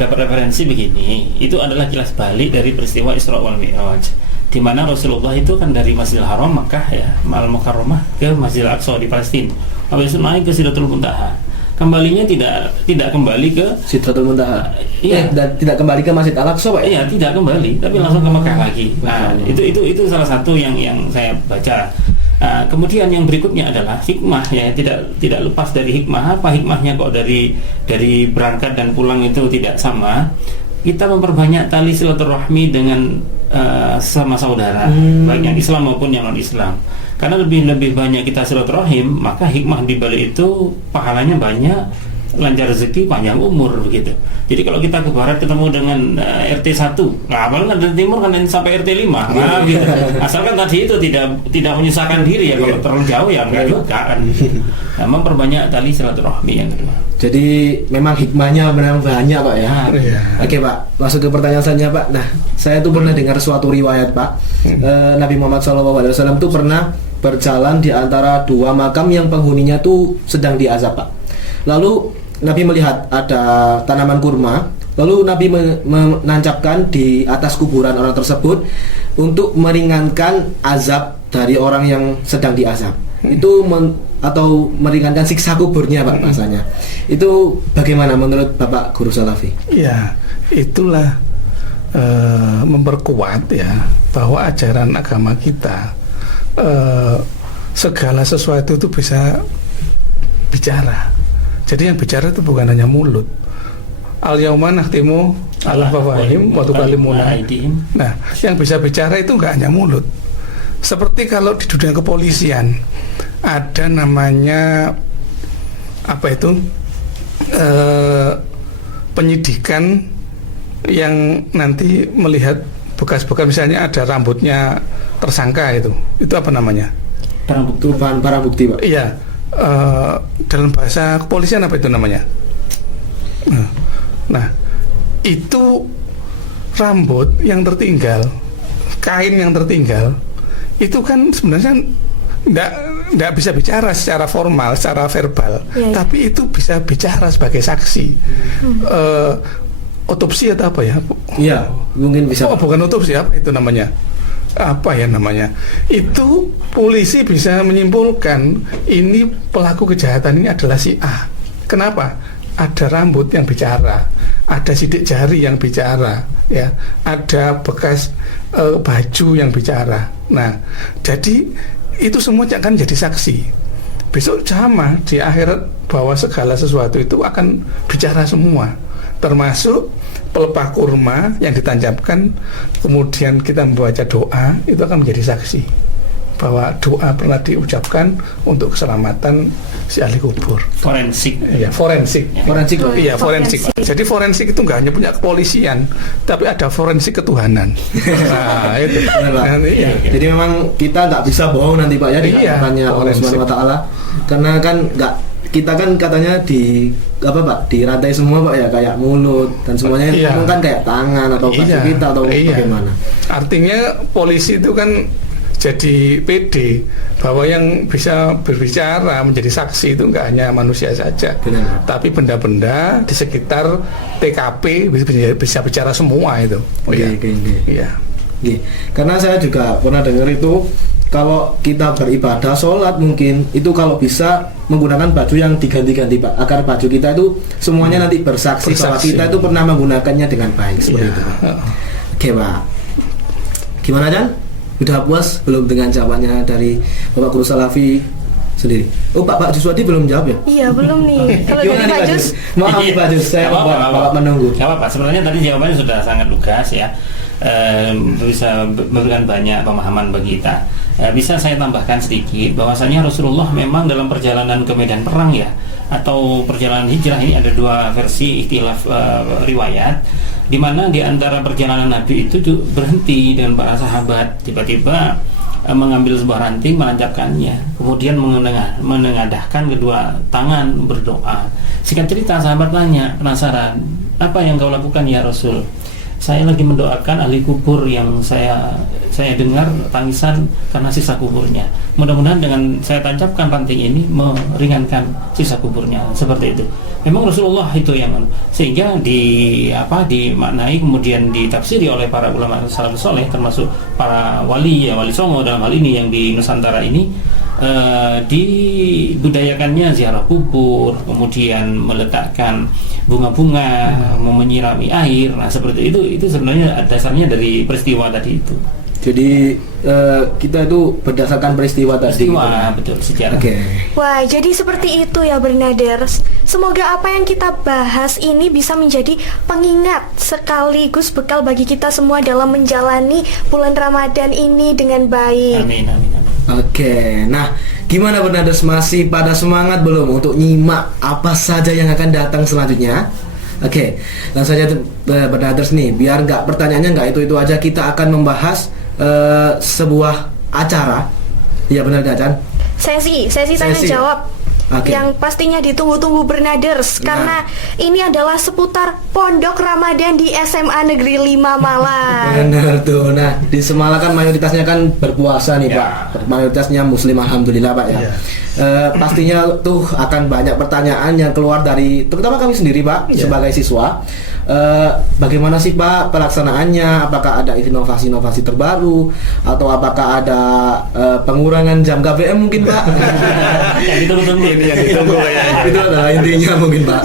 dapat referensi begini, itu adalah kilas balik dari peristiwa Isra wal Mi'raj, di mana Rasulullah itu kan dari Masjidil Haram Makkah ya, Al Mukarramah ke Masjidil Aqsa di Palestina. Habis itu naik ke Sidratul Muntaha. Kembalinya tidak kembali ke Sidratul Muntaha. Iya, tidak kembali ke Masjid Al Aqsa Pak. Iya, tidak kembali, tapi langsung ke Makkah lagi. Nah, itu salah satu yang saya baca. Kemudian yang berikutnya adalah hikmah ya, tidak lepas dari hikmah. Apa hikmahnya kok dari berangkat dan pulang itu tidak sama? Kita memperbanyak tali silaturahmi dengan sama saudara, baik yang Islam maupun yang non-Islam. Karena lebih banyak kita silaturahim, maka hikmah di balik itu pahalanya banyak, lancar rezeki, panjang umur begitu. Jadi kalau kita ke barat ketemu dengan RT 1, nah apalagi dari timur kan sampai RT 5, nah, gitu. Asalkan tadi itu tidak menyusahkan diri ya, kalau terlalu jauh ya enggak juga kan. Nah, memperbanyak tali silaturahmi yang kedua. Jadi memang hikmahnya benar banyak Pak ya. Oke Pak, masuk ke pertanyaan selanjutnya Pak. Nah, saya tuh pernah dengar suatu riwayat Pak, Nabi Muhammad SAW tuh pernah berjalan di antara dua makam yang penghuninya tuh sedang diazab Pak. Lalu Nabi melihat ada tanaman kurma, lalu Nabi menancapkan di atas kuburan orang tersebut untuk meringankan azab dari orang yang sedang diazab. Itu atau meringankan siksa kuburnya Pak bahasanya. Itu bagaimana menurut Bapak Guru Salafi? Ya, itulah memperkuat ya bahwa ajaran agama kita segala sesuatu itu bisa bicara. Jadi yang bicara itu bukan hanya mulut. Al-yauma nakhtimu ala afwahihim wa tukallimuna aydihim. Nah, yang bisa bicara itu enggak hanya mulut. Seperti kalau di dunia kepolisian ada namanya apa itu penyidikan yang nanti melihat bekas-bekas, misalnya ada rambutnya tersangka, itu apa namanya? Barang bukti Pak. Iya. Dalam bahasa kepolisian apa itu namanya? Nah, itu rambut yang tertinggal, kain yang tertinggal, itu kan sebenarnya nggak bisa bicara secara formal, secara verbal, Iya. tapi itu bisa bicara sebagai saksi. Otopsi atau apa ya? Iya, mungkin bisa. Oh, bukan otopsi, apa itu namanya? Apa ya namanya? Itu polisi bisa menyimpulkan ini pelaku kejahatan ini adalah si A. Kenapa? Ada rambut yang bicara, ada sidik jari yang bicara, ya, ada bekas baju yang bicara. Nah, jadi itu semua akan jadi saksi. Besok sama di akhirat bahwa segala sesuatu itu akan bicara semua, termasuk pelepah kurma yang ditancapkan, kemudian kita membaca doa, itu akan menjadi saksi bahwa doa pernah diucapkan untuk keselamatan si ahli kubur. Forensik. Iya, forensik. Forensik loh. Iya, forensik. Jadi forensik itu nggak hanya punya kepolisian, tapi ada forensik ketuhanan. Nah, itu. Benar, Pak. Nah, iya. Jadi memang kita nggak bisa bohong nanti Pak ya di Iya, hadapannya Allah forensik. Subhanahu Wa Taala, karena kan nggak, kita kan katanya di apa Pak, dirantai semua Pak ya, kayak mulut dan semuanya Iya. kan kayak tangan atau kaki Iya, kita atau iya. bagaimana. Artinya polisi itu kan jadi PD bahwa yang bisa berbicara menjadi saksi itu nggak hanya manusia saja, Benar. tapi benda-benda di sekitar TKP bisa bicara semua itu. Oke, Iya. oke. Iya. Oke. Karena saya juga pernah dengar itu, kalau kita beribadah sholat mungkin itu kalau bisa menggunakan baju yang diganti-ganti Pak, agar baju kita itu semuanya nanti bersaksi bahwa Bersaksi. kita itu pernah menggunakannya dengan baik seperti Iya. itu Pak. Oke Pak, gimana Jan? Udah puas belum dengan jawabannya dari Bapak Guru Salafi sendiri? Oh Pak Juswadi belum jawab ya? Iya, belum nih. Kalau dari Gimana nih Pak Pak Jus, Jus? Maaf nih Pak Jus, saya Nggak apa-apa, membuat nggak Bapak apa-apa. menunggu. Nggak apa-apa. Sebenarnya tadi jawabannya sudah sangat lugas ya. Bisa memberikan banyak pemahaman bagi kita. Bisa saya tambahkan sedikit bahwasanya Rasulullah memang dalam perjalanan ke medan perang ya, atau perjalanan hijrah ini ada dua versi ikhtilaf riwayat, di mana di antara perjalanan Nabi itu berhenti dengan para sahabat, tiba-tiba mengambil sebuah ranting, menancapkannya, kemudian menengadahkan kedua tangan berdoa. Singkat cerita, sahabat tanya, penasaran, apa yang kau lakukan ya Rasul? Saya lagi mendoakan ahli kubur yang saya dengar tangisan karena sisa kuburnya. Mudah-mudahan dengan saya tancapkan ranting ini meringankan sisa kuburnya, seperti itu. Memang Rasulullah itu yang sehingga dimaknai kemudian ditafsiri oleh para ulama salafus saleh, termasuk para wali ya, wali songo dalam hal ini yang di Nusantara ini, dibudayakannya ziarah kubur, kemudian meletakkan bunga-bunga, menyirami air. Nah, seperti itu sebenarnya dasarnya dari peristiwa tadi itu. Jadi kita itu berdasarkan peristiwa tadi. Peristiwa, betul, sejarah. Oke. wah, jadi seperti itu ya Bernaders. Semoga apa yang kita bahas ini bisa menjadi pengingat sekaligus bekal bagi kita semua dalam menjalani bulan Ramadan ini dengan baik. Amin, amin, amin. Oke, nah gimana Bernaders, masih pada semangat belum untuk nyimak apa saja yang akan datang selanjutnya? Oke, langsung saja Bernaders nih, biar nggak pertanyaannya nggak itu aja, kita akan membahas sebuah acara. Ya benar nggak Chan? Sesi tanya Sesi. jawab. Oke. Yang pastinya ditunggu-tunggu Bernaders, karena ini adalah seputar Pondok Ramadan di SMA Negeri 5 Malang. Benar tuh. Nah di Semala kan mayoritasnya kan berpuasa nih Ya. Pak. Mayoritasnya Muslim, alhamdulillah Pak ya. Ya. Pastinya tuh akan banyak pertanyaan yang keluar dari terutama kami sendiri Pak Ya. sebagai siswa. Bagaimana sih Pak pelaksanaannya? Apakah ada inovasi-inovasi terbaru atau apakah ada pengurangan jam KBM mungkin Pak? Yang ditunggu-tunggu. Ini yang ditunggu kayaknya. Itu adalah intinya mungkin Pak.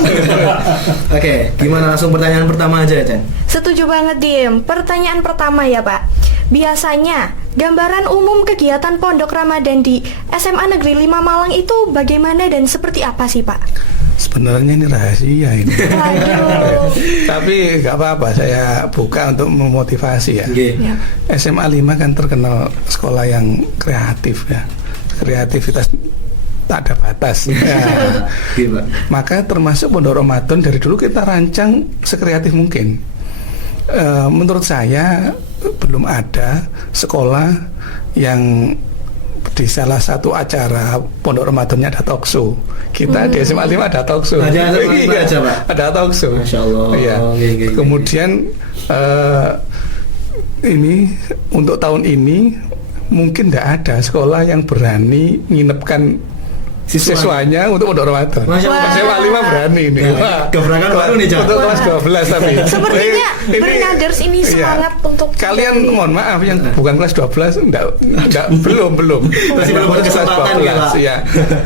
Oke, gimana langsung pertanyaan pertama aja ya Chan? Setuju banget Dim. Pertanyaan pertama ya Pak. Biasanya gambaran umum kegiatan Pondok Ramadan di SMA Negeri 5 Malang itu bagaimana dan seperti apa sih Pak? Sebenarnya ini rahasia ini. Waduh. Tapi nggak apa-apa, saya buka untuk memotivasi ya. Oke. Ya. SMA 5 kan terkenal sekolah yang kreatif ya. Kreativitas tak ada batas. Ya. Oke, Pak. Maka termasuk Pondok Ramadan dari dulu kita rancang sekreatif mungkin. Menurut saya belum ada sekolah yang di salah satu acara Pondok Ramadannya ada talk show. Kita di SMA 5 ada talk show. Hanya SMA 5 Iya, aja, Pak? ada talk show. Masya Allah. Iya. Oke. Kemudian ini untuk tahun ini mungkin tidak ada sekolah yang berani nginepkan siswanya untuk pondok Ramadan. Masya Allah. SMA 5 berani ini. Wah, gebrakan baru nih, Cak. Untuk kelas 12 tapi. Sepertinya Bernaders ini iya. semangat untuk Kalian mohon maaf yang bukan kelas 12 enggak belum. Masih belum ada kesempatan ya, Pak. Ya.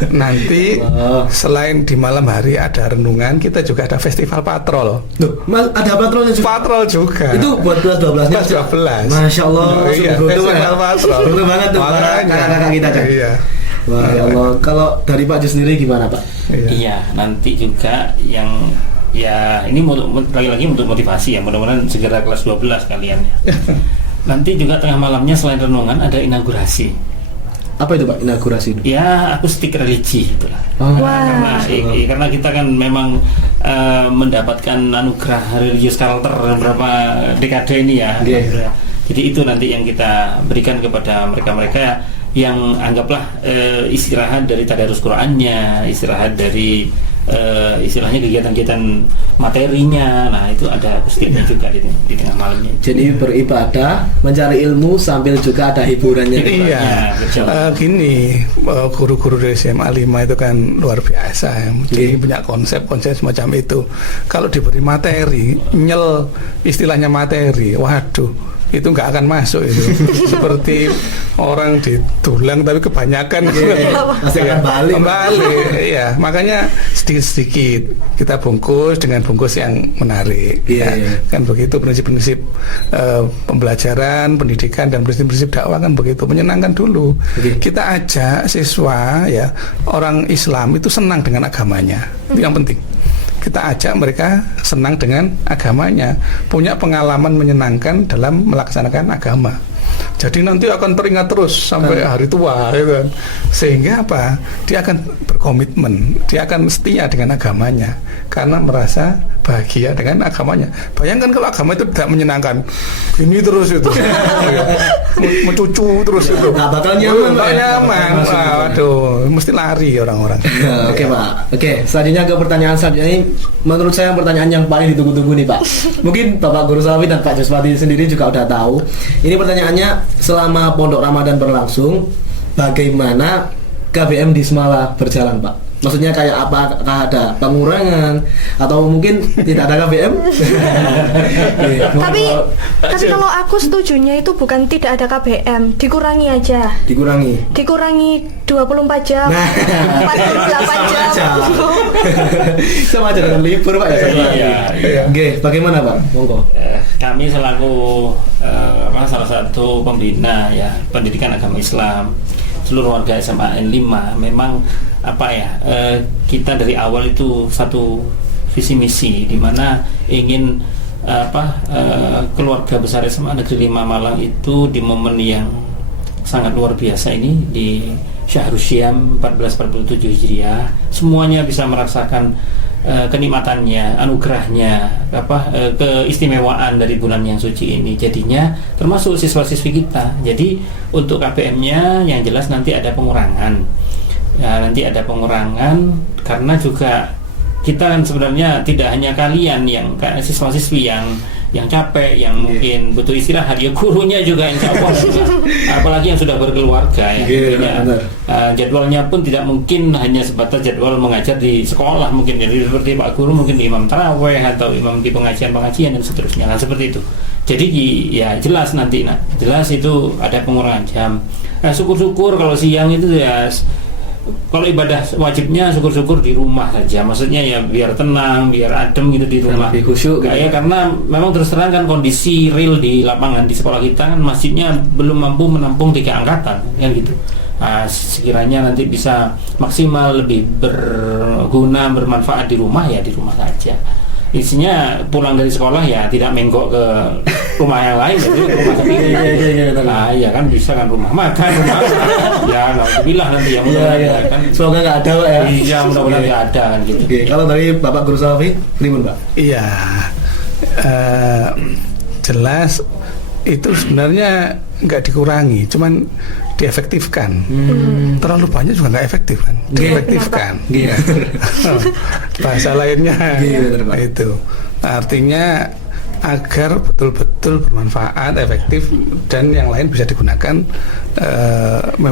Nanti selain di malam hari ada renungan, kita juga ada festival patrol. Duh, ada patrolnya juga. Patrol juga. Itu buat kelas 12-nya. Kelas 12. Masya Allah, Oh, iya, beruntung ya. festival patrol. Beruntung banget tuh para Makanya. kakak-kakak kita, Cak. Iya. Wah, ya Allah. Kalau dari Pak Jus sendiri gimana, Pak? Iya, nanti juga yang ya ini lagi-lagi untuk motivasi ya, mudah-mudahan segera kelas 12 kalian ya. Nanti juga tengah malamnya selain renungan ada inaugurasi. Apa itu, Pak, inaugurasi itu? Ya, akustik religi itulah. Oh. Wah. Karena kita kan memang mendapatkan anugerah religious culture beberapa dekade ini ya. Iya. Jadi itu nanti yang kita berikan kepada mereka-mereka yang anggaplah istirahat dari tadarus Qur'annya, istirahat dari istilahnya kegiatan-kegiatan materinya. Nah, itu ada akustiknya juga di tengah malamnya. Jadi beribadah, mencari ilmu sambil juga ada hiburannya. Iya, betul. gini, guru-guru dari SMA 5 itu kan luar biasa ya. Jadi punya konsep-konsep semacam itu. Kalau diberi materi, istilahnya materi, waduh, itu nggak akan masuk itu. Seperti orang ditulang tapi kebanyakan gitu. Pasti akan balik. Iya, makanya sedikit-sedikit kita bungkus dengan bungkus yang menarik. Iya. Kan begitu prinsip-prinsip pembelajaran, pendidikan dan prinsip-prinsip dakwah kan begitu, menyenangkan dulu. Kita ajak siswa ya, orang Islam itu senang dengan agamanya. Itu yang penting. Kita ajak mereka senang dengan agamanya, punya pengalaman menyenangkan dalam melaksanakan agama. Jadi nanti akan teringat terus sampai hari tua, gitu kan. Sehingga apa? Dia akan berkomitmen, dia akan setia dengan agamanya karena merasa bahagia dengan agamanya. Bayangkan kalau agama itu tidak menyenangkan, gini terus itu, mencucu terus itu, Nggak bakal nyaman, Pak, ya? nyaman. Waduh, mesti lari orang-orang. Oke, Pak. Oke, selanjutnya ke pertanyaan selanjutnya ini. Menurut saya pertanyaan yang paling ditunggu-tunggu nih, Pak. Mungkin Bapak Guru Salafi dan Pak Juswati sendiri juga udah tahu. Ini pertanyaannya, selama Pondok Ramadan berlangsung, bagaimana KBM di Semala berjalan, Pak? Maksudnya kayak apakah ada pengurangan atau mungkin tidak ada KBM? Tapi kalau aku setujunya itu bukan tidak ada KBM, dikurangi aja. Dikurangi 24 jam, Nah, 48 jam. sama aja dengan libur, Pak ya. Iya. Oke, bagaimana, Pak? Monggo. Kami selaku salah satu pembina ya pendidikan agama Islam seluruh warga SMA N5 memang kita dari awal itu satu visi misi di mana ingin keluarga besar SMA Negeri 5 Malang itu di momen yang sangat luar biasa ini di Syahrul Syam 1447 Hijriah semuanya bisa merasakan kenikmatannya, anugerahnya, keistimewaan dari bulan yang suci ini. Jadinya termasuk siswa-siswi kita. Jadi untuk KBM-nya yang jelas nanti ada pengurangan. Ya, nanti ada pengurangan karena juga kita kan sebenarnya tidak hanya kalian yang siswa-siswi yang capek, yang mungkin butuh istirahat, ya gurunya juga insya Allah apalagi yang sudah berkeluarga ya, jadwalnya pun tidak mungkin hanya sebatas jadwal mengajar di sekolah mungkin, jadi seperti Pak Guru mungkin imam taraweh atau imam di pengajian dan seterusnya, nah seperti itu. Jadi ya jelas nanti jelas itu ada pengurangan jam. Syukur-syukur kalau siang itu ya, kalau ibadah wajibnya syukur-syukur di rumah saja. Maksudnya ya biar tenang, biar adem gitu di rumah. Lebih khusyuk gitu. Ya karena memang terus terang kan kondisi real di lapangan di sekolah kita kan masjidnya belum mampu menampung 3 angkatan kan gitu. Nah, sekiranya nanti bisa maksimal lebih berguna, bermanfaat di rumah ya di rumah saja. Isinya pulang dari sekolah ya tidak menggok ke rumah yang lain, jadi ke rumah sendiri. Nah, ya kan bisa kan rumah makan, rumah ya alhamdulillah nanti ya mudah-mudahan kan. Semoga nggak ada, Pak ya. Iya, mudah-mudahan nggak ada kan gitu. Oke, kalau dari Bapak Guru Salafi, gimana, Pak? Iya, jelas itu sebenarnya nggak dikurangi, cuman diefektifkan. Terlalu banyak juga nggak efektif kan, diefektifkan. Bahasa lainnya itu artinya agar betul-betul bermanfaat, efektif, dan yang lain bisa digunakan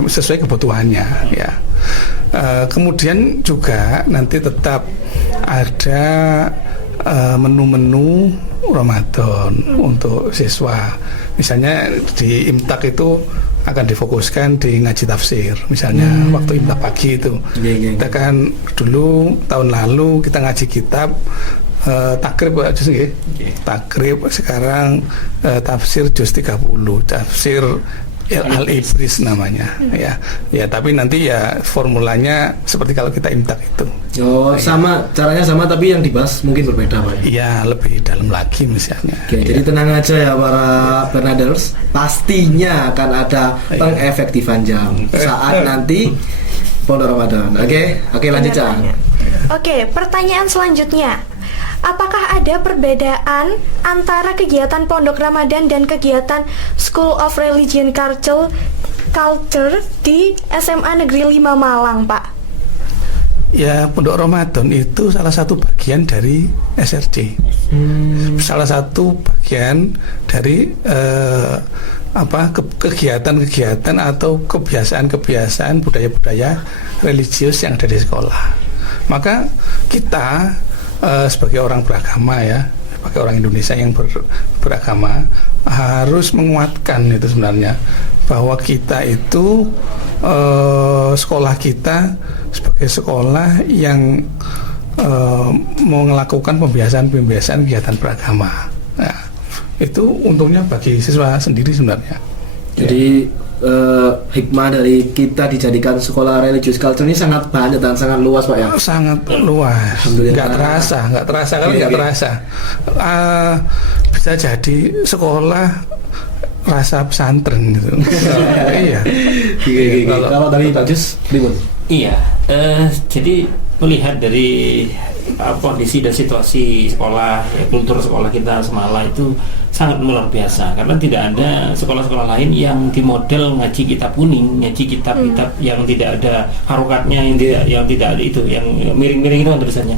sesuai kebutuhannya ya. Kemudian juga nanti tetap ada menu-menu Ramadan untuk siswa. Misalnya di Imtak itu akan difokuskan di ngaji tafsir. Misalnya waktu Imtak pagi itu kita kan dulu tahun lalu kita ngaji kitab takrib aja sih. Takrib sekarang tafsir juz 30, tafsir Al-Ibris namanya ya. Ya, tapi nanti ya formulanya seperti kalau kita Imtak itu. Oh, sama caranya sama tapi yang dibahas mungkin berbeda, Pak. Iya, lebih dalam lagi misalnya. Oke, jadi tenang aja ya para Bernaders, pastinya akan ada pengefektifan jam saat nanti Pondok Ramadan. Oke, lanjut Cak. Oke, pertanyaan selanjutnya. Apakah ada perbedaan antara kegiatan Pondok Ramadan dan kegiatan School of Religion Culture di SMA Negeri 5 Malang, Pak? Ya, Pondok Ramadan itu salah satu bagian dari SRC. Salah satu bagian dari kegiatan-kegiatan atau kebiasaan-kebiasaan budaya-budaya religius yang ada di sekolah. Maka kita sebagai orang beragama ya, sebagai orang Indonesia yang beragama harus menguatkan itu sebenarnya bahwa kita itu sekolah kita sebagai sekolah yang mau melakukan pembiasaan kegiatan beragama. Nah, itu untungnya bagi siswa sendiri sebenarnya. Jadi hikmah dari kita dijadikan sekolah religious culture ini sangat banyak dan sangat luas, Pak ya. Sangat luas. Nggak terasa. Bisa jadi sekolah rasa pesantren gitu. Iya. Kalau dari Pak Jus, ribut. Iya, jadi melihat dari kondisi dan situasi sekolah, kultur sekolah kita Semala itu sangat luar biasa karena tidak ada sekolah-sekolah lain yang dimodel ngaji kitab kuning, ngaji kitab-kitab yang tidak ada harokatnya, yang tidak ada itu, yang miring-miring itu kan tulisannya.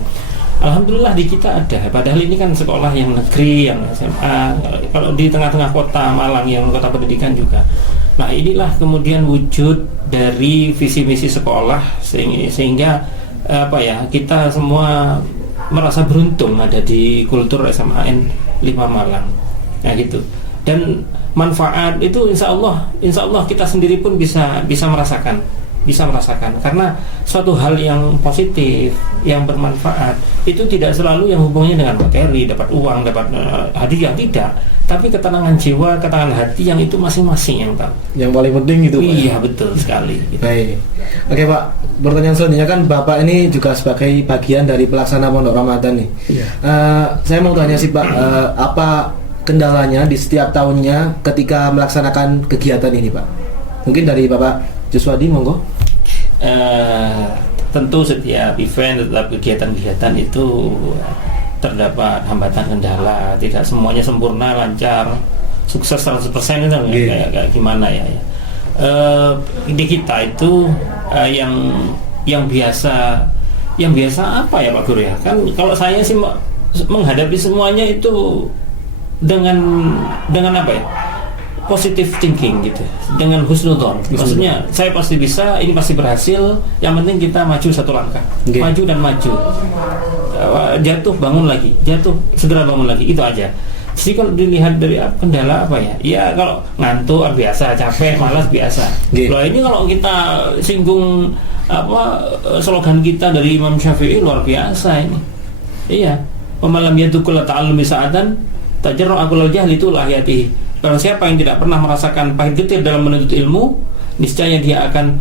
Alhamdulillah di kita ada. Padahal ini kan sekolah yang negeri, yang SMA. Kalau di tengah-tengah kota Malang yang kota pendidikan juga. Nah, inilah kemudian wujud dari visi misi sekolah sehingga kita semua merasa beruntung ada di kultur SMAN 5 Malang. Nah gitu. Dan manfaat itu insya Allah kita sendiri pun bisa merasakan karena suatu hal yang positif, yang bermanfaat itu tidak selalu yang hubungannya dengan materi, dapat uang, dapat hadiah, tidak, tapi ketenangan jiwa, ketenangan hati yang itu masing-masing yang tahu. Yang paling penting itu, Pak. Iya, betul sekali gitu. Baik. Oke, Pak, pertanyaan selanjutnya kan Bapak ini juga sebagai bagian dari pelaksana Pondok Ramadan nih. Iya. Saya mau tanya sih, Pak, apa kendalanya di setiap tahunnya ketika melaksanakan kegiatan ini, Pak? Mungkin dari Bapak Juswadi, monggo. Tentu setiap event, setiap kegiatan-kegiatan itu terdapat hambatan, kendala, tidak semuanya sempurna, lancar, sukses 100% itu kayak gimana ya. Di kita itu yang biasa apa ya Pak Guru ya? Kan kalau saya sih menghadapi semuanya itu dengan apa ya? Positive thinking gitu, dengan husnudzon. Maksudnya saya pasti bisa, ini pasti berhasil. Yang penting kita maju satu langkah, maju dan maju. Jatuh bangun lagi, jatuh segera bangun lagi, itu aja. Jadi kalau dilihat dari kendala apa ya? Ya kalau ngantuk biasa, capek, malas biasa. Loh ini kalau kita singgung slogan kita dari Imam Syafi'i luar biasa ini. Iya. Pemalam yadukul ta'allumi sa'atan tajarru aqulal jahli itu lahiyatihi. Barang siapa yang tidak pernah merasakan pahit getir dalam menuntut ilmu, niscaya dia akan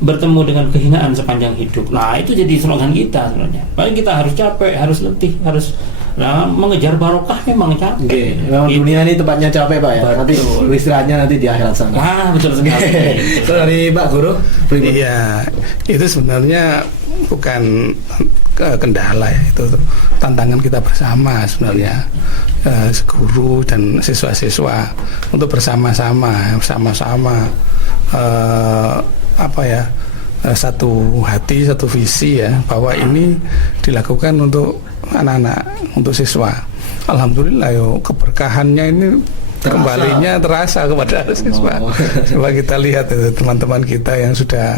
bertemu dengan kehinaan sepanjang hidup. Nah, itu jadi slogan kita sebenarnya. Paling kita harus capek, harus letih, harus mengejar barokah memang capek. Memang dunia ini tempatnya capek, Pak ya. Betul. Nanti istirahatnya nanti di akhirat sana. Betul sekali. Itu dari Pak Guru. Iya, itu sebenarnya bukan kendala ya, itu tantangan kita bersama sebenarnya, guru dan siswa-siswa untuk bersama-sama satu hati, satu visi ya, bahwa ini dilakukan untuk anak-anak, untuk siswa. alhamdulillah keberkahannya ini Terasa. kembalinya terasa kepada siswa. Coba kita lihat itu teman-teman kita yang sudah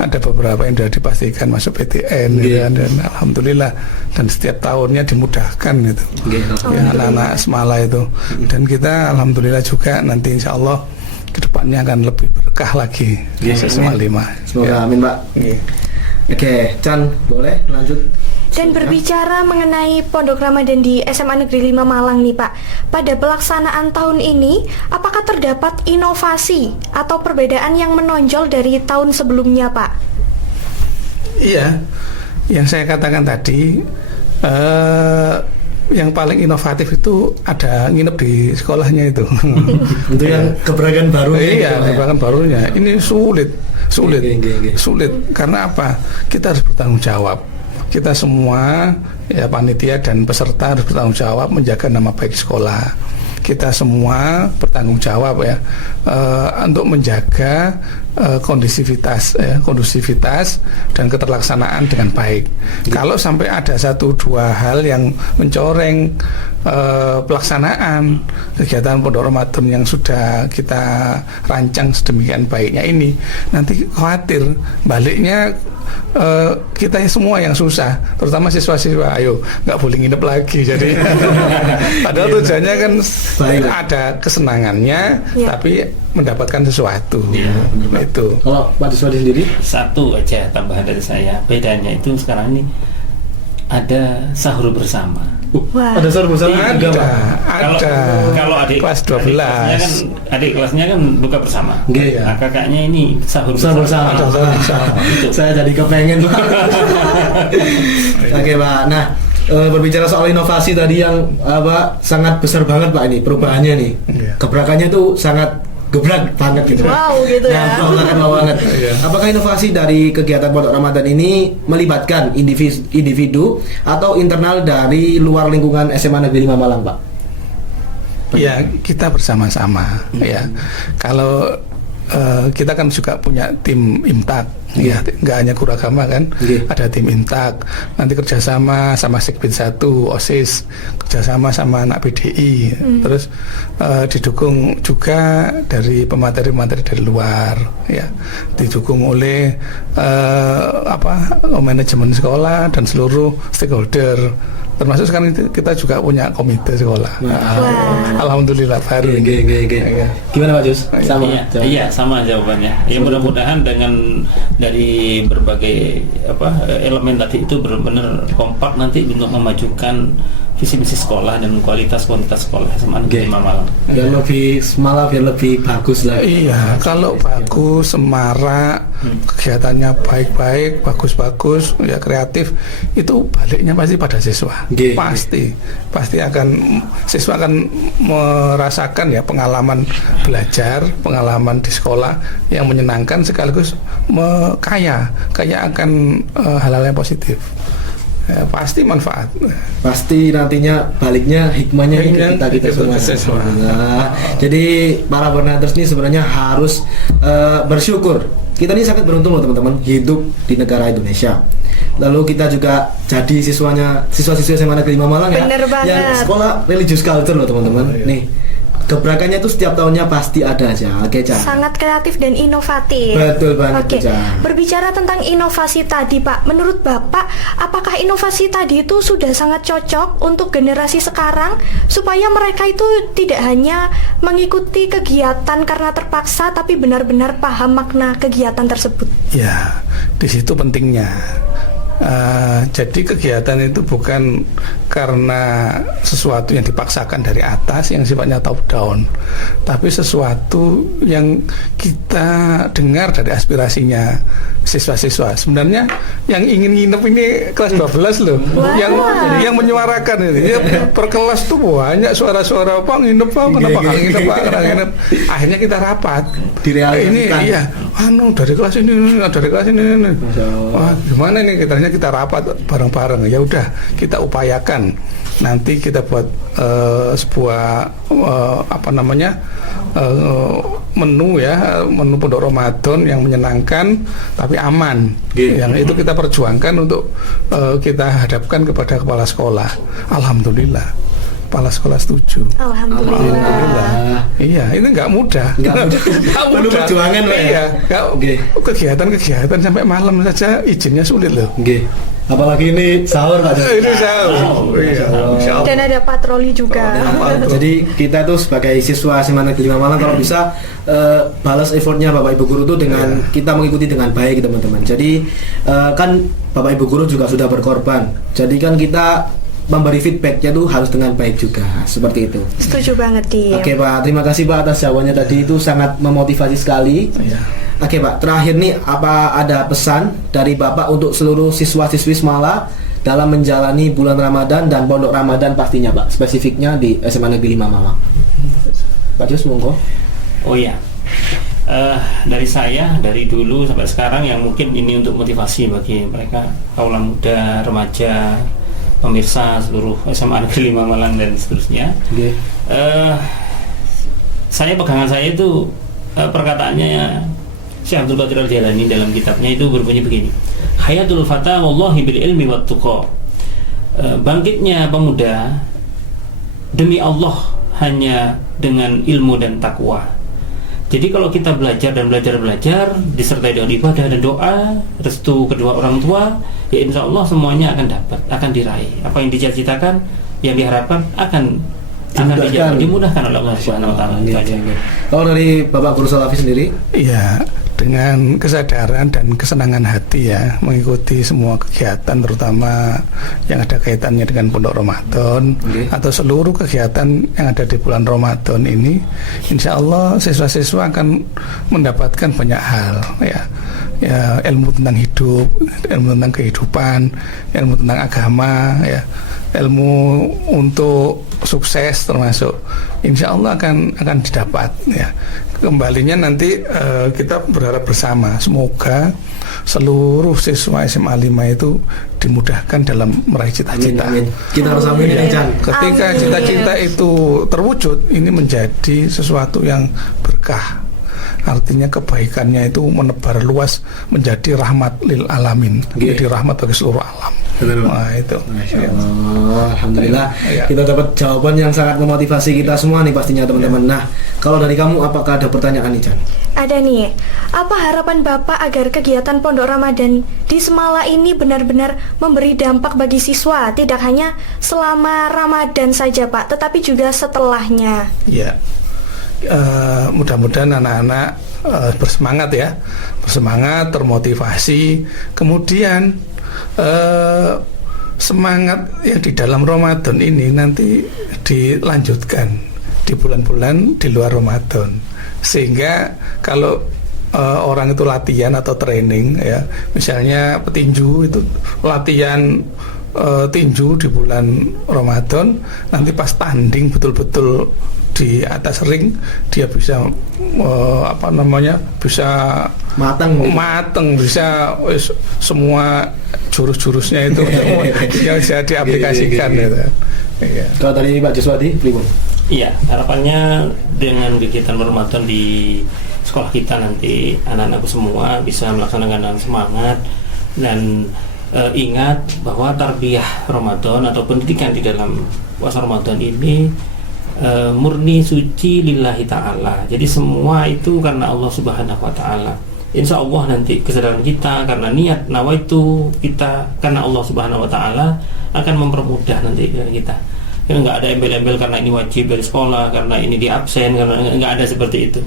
ada beberapa yang sudah dipastikan masuk PTN gitu kan, dan alhamdulillah, dan setiap tahunnya dimudahkan gitu. Ya, anak-anak Semala itu, dan kita alhamdulillah juga nanti insya Allah kedepannya akan lebih berkah lagi SMA 5. Semoga amin, Pak. Oke, Chan, boleh lanjut? Dan berbicara mengenai Pondok Ramadan di SMA Negeri 5 Malang nih Pak, pada pelaksanaan tahun ini, apakah terdapat inovasi atau perbedaan yang menonjol dari tahun sebelumnya Pak? Iya, yang saya katakan tadi, yang paling inovatif itu ada nginep di sekolahnya itu. Itu yang gebrakan baru. Iya, gebrakan barunya. Ini sulit. Karena apa? Kita harus bertanggung jawab. Kita semua, ya panitia dan peserta harus bertanggung jawab menjaga nama baik sekolah. Kita semua bertanggung jawab ya untuk menjaga kondusivitas dan keterlaksanaan dengan baik. Kalau sampai ada 1-2 hal yang mencoreng pelaksanaan kegiatan Pondok Ramadan yang sudah kita rancang sedemikian baiknya ini, nanti khawatir baliknya kita semua yang susah, terutama siswa-siswa. Ayo, nggak boleh nginep lagi. Jadi padahal tujuannya kan ada kesenangannya, tapi mendapatkan sesuatu. Itu. Kalau Pak Diswadi sendiri? Satu aja tambahan dari saya, bedanya itu sekarang ini ada sahur bersama. Ada sahur bersama? Kalau adik kelas 12 adik kelasnya kan buka bersama. Nah, kakaknya ini sahur bersama. Saya jadi kepengen, Pak. Oke, Pak. Nah, berbicara soal inovasi tadi yang sangat besar banget Pak, ini perubahannya nih. Gebrakannya tuh sangat gebrak banget gitu. Wow, gitu ya. Wow banget. Apakah inovasi dari kegiatan Pondok Ramadan ini melibatkan individu atau internal dari luar lingkungan SMA Negeri 5 Malang, Pak? Ya, kita bersama-sama ya. Kalau kita kan juga punya tim IMTAK, ya, nggak hanya guru agama kan, ada tim IMTAK, nanti kerjasama sama Sekbid 1, OSIS, kerjasama sama anak PDI, terus didukung juga dari pemateri-pemateri dari luar, ya, didukung oleh manajemen sekolah dan seluruh stakeholder. Termasuk sekarang kita juga punya komite sekolah. Alhamdulillah baru. Gimana Pak Jus? Sama. Iya, sama jawabannya. Ya mudah-mudahan dengan dari berbagai elemen tadi itu benar-benar kompak nanti untuk memajukan visi misi sekolah dan kualitas sekolah SMA Negeri 5 Malang. Biar lebih bagus lah. Iya, kalau bagus, semarak, kegiatannya baik-baik, bagus-bagus, ya kreatif, itu baliknya pasti pada siswa. Pasti akan siswa akan merasakan ya pengalaman belajar, pengalaman di sekolah yang menyenangkan sekaligus kaya akan hal-hal yang positif. Ya, pasti manfaat. Pasti nantinya baliknya hikmahnya kita semua. Jadi para Bernaders ini sebenarnya harus bersyukur. Kita ini sangat beruntung loh teman-teman hidup di negara Indonesia. Lalu kita juga jadi siswa-siswa SMA Negeri 5 Malang ya, yang sekolah religious culture loh teman-teman. Nih, gebrakannya itu setiap tahunnya pasti ada aja. Oke, Ca. Sangat kreatif dan inovatif. Betul banget. Oke. Berbicara tentang inovasi tadi, Pak, menurut Bapak, apakah inovasi tadi itu sudah sangat cocok untuk generasi sekarang supaya mereka itu tidak hanya mengikuti kegiatan karena terpaksa, tapi benar-benar paham makna kegiatan tersebut? Ya, di situ pentingnya. Jadi kegiatan itu bukan karena sesuatu yang dipaksakan dari atas yang sifatnya top down, tapi sesuatu yang kita dengar dari aspirasinya siswa-siswa. Sebenarnya yang ingin nginep ini kelas 12 loh, yang menyuarakan ini. Ya, per kelas tuh banyak suara-suara Pak nginep Pak, kenapa nggak nginep Pak, nginep. Akhirnya kita rapat. Ini iya, dari kelas ini. Wah, gimana nih kita rapat bareng-bareng. Ya udah, kita upayakan nanti kita buat sebuah menu Pondok Ramadan yang menyenangkan tapi aman. Yang itu kita perjuangkan untuk kita hadapkan kepada kepala sekolah. Alhamdulillah kepala sekolah setuju. Alhamdulillah. Iya, ini nggak mudah. Nggak mudah. Nggak Perlu mudah. perjuangan, Pak, ya? Iya, Oke. kegiatan sampai malam saja izinnya sulit loh. Oke. Apalagi ini sahur Pak. Ini saya. Iya, Insya Allah. Dan ada patroli juga. Jadi kita tuh sebagai siswa SMA Negeri 5 Malang kalau bisa balas effortnya Bapak Ibu Guru tuh dengan kita mengikuti dengan baik teman-teman. Jadi kan Bapak Ibu Guru juga sudah berkorban. Jadi kan kita memberi feedbacknya tuh harus dengan baik juga, seperti itu. Setuju banget, Dim. Oke Pak, terima kasih Pak atas jawabannya tadi, itu sangat memotivasi sekali. Iya. Oke Pak, terakhir nih apa ada pesan dari Bapak untuk seluruh siswa-siswi Semala dalam menjalani bulan Ramadan dan pondok Ramadan pastinya Pak, spesifiknya di SMA Negeri 5 Malang. Pak Jus, monggo. Oh iya, dari saya dari dulu sampai sekarang yang mungkin ini untuk motivasi bagi mereka kaula muda, remaja, pemirsa seluruh SMA Negeri 5 Malang dan seterusnya. Oke. Saya pegangan saya itu perkataannya Syekh Abdul Qadir Al-Jailani dalam kitabnya itu berbunyi begini: Hayatul fata wallahi bil ilmi wat tuqa. Bangkitnya pemuda demi Allah hanya dengan ilmu dan takwa. Jadi kalau kita belajar disertai dengan ibadah dan doa, restu kedua orang tua, ya insya Allah semuanya akan dapat, akan diraih. Apa yang dicita-citakan, yang diharapkan akan dimudahkan oleh Allah Subhanahu Wa Taala. Kalau dari Bapak Guru Salafi sendiri? Iya, dengan kesadaran dan kesenangan hati ya mengikuti semua kegiatan, terutama yang ada kaitannya dengan pondok Ramadan atau seluruh kegiatan yang ada di bulan Ramadan ini, insya Allah siswa-siswa akan mendapatkan banyak hal ya, ilmu tentang hidup, ilmu tentang kehidupan, ilmu tentang agama, ya, ilmu untuk sukses termasuk, insya Allah akan didapat ya. Kembalinya nanti kita berharap bersama semoga seluruh siswa SMA 5 itu dimudahkan dalam meraih cita-cita. Amin. Kita harus aminin ya. Ketika cita-cita itu terwujud, ini menjadi sesuatu yang berkah. Artinya kebaikannya itu menebar luas menjadi rahmat lil alamin, menjadi rahmat bagi seluruh alam. Wah itu. Masya Allah, alhamdulillah Ya. kita dapat jawaban yang sangat memotivasi kita semua nih pastinya teman-teman. Nah, kalau dari kamu apakah ada pertanyaan nih Chan? Ada nih, apa harapan Bapak agar kegiatan Pondok Ramadan di Semala ini benar-benar memberi dampak bagi siswa, tidak hanya selama Ramadan saja Pak, tetapi juga setelahnya? Ya, mudah-mudahan anak-anak bersemangat, termotivasi, kemudian semangat yang di dalam Ramadan ini nanti dilanjutkan di bulan-bulan di luar Ramadan, sehingga kalau orang itu latihan atau training ya, misalnya petinju itu latihan tinju di bulan Ramadan, nanti pas tanding betul-betul di atas ring dia bisa bisa matang, bisa semua jurus-jurusnya itu yang bisa diaplikasikan gitu. Iya. Kalau dari Pak Juswadi, pripun? Iya, harapannya dengan kegiatan Ramadan di sekolah kita nanti anak-anakku semua bisa melaksanakan dengan semangat dan ingat bahwa tarbiyah Ramadan atau pendidikan di dalam puasa Ramadan ini murni suci lillahi ta'ala. Jadi semua itu karena Allah Subhanahu Wa Ta'ala. Insya Allah nanti kesadaran kita karena niat nawaitu kita karena Allah Subhanahu Wa Ta'ala akan mempermudah nanti kita. Nggak ada embel-embel karena ini wajib dari sekolah, karena ini di absen, karena nggak ada seperti itu.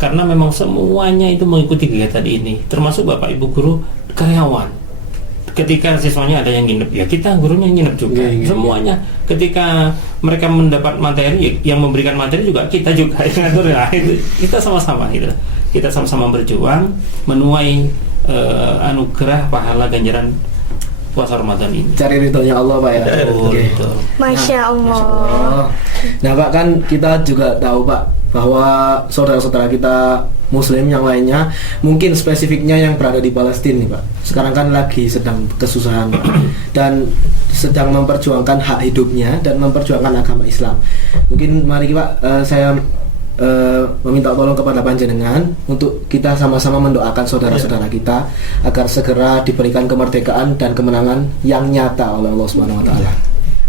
Karena memang semuanya itu mengikuti kegiatan ini, termasuk Bapak Ibu guru, karyawan. Ketika siswanya ada yang nginep, ya kita gurunya nginep juga. Semuanya. Ketika mereka mendapat materi, yang memberikan materi juga kita juga yang ngatur. Nah, itu kita sama-sama gitu. Kita sama-sama berjuang menuai anugerah pahala ganjaran puasa Ramadan ini. Cari ridhonya Allah Pak ya. Betul. Masya Allah. Nah Pak, kan kita juga tahu Pak bahwa saudara-saudara kita Muslim yang lainnya mungkin spesifiknya yang berada di Palestina nih Pak, sekarang kan lagi sedang kesusahan Pak, dan sedang memperjuangkan hak hidupnya dan memperjuangkan agama Islam. Mungkin mari Pak, saya meminta tolong kepada panjenengan untuk kita sama-sama mendoakan saudara-saudara kita agar segera diberikan kemerdekaan dan kemenangan yang nyata oleh Allah Subhanahu Wa Taala.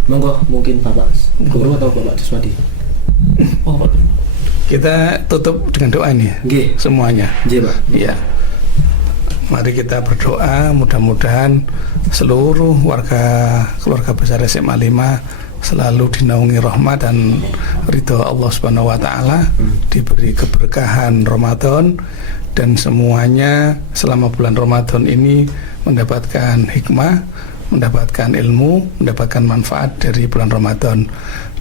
Monggo, mungkin Bapak Guru atau Bapak Juswadi. Oh, Kita tutup dengan doa ini Nggih. semuanya. Nggih, Pak. Iya. Mari kita berdoa, mudah-mudahan seluruh keluarga besar SMA 5 selalu dinaungi rahmat dan ridho Allah Subhanahu wa taala, diberi keberkahan Ramadan, dan semuanya selama bulan Ramadan ini mendapatkan hikmah, mendapatkan ilmu, mendapatkan manfaat dari bulan Ramadan.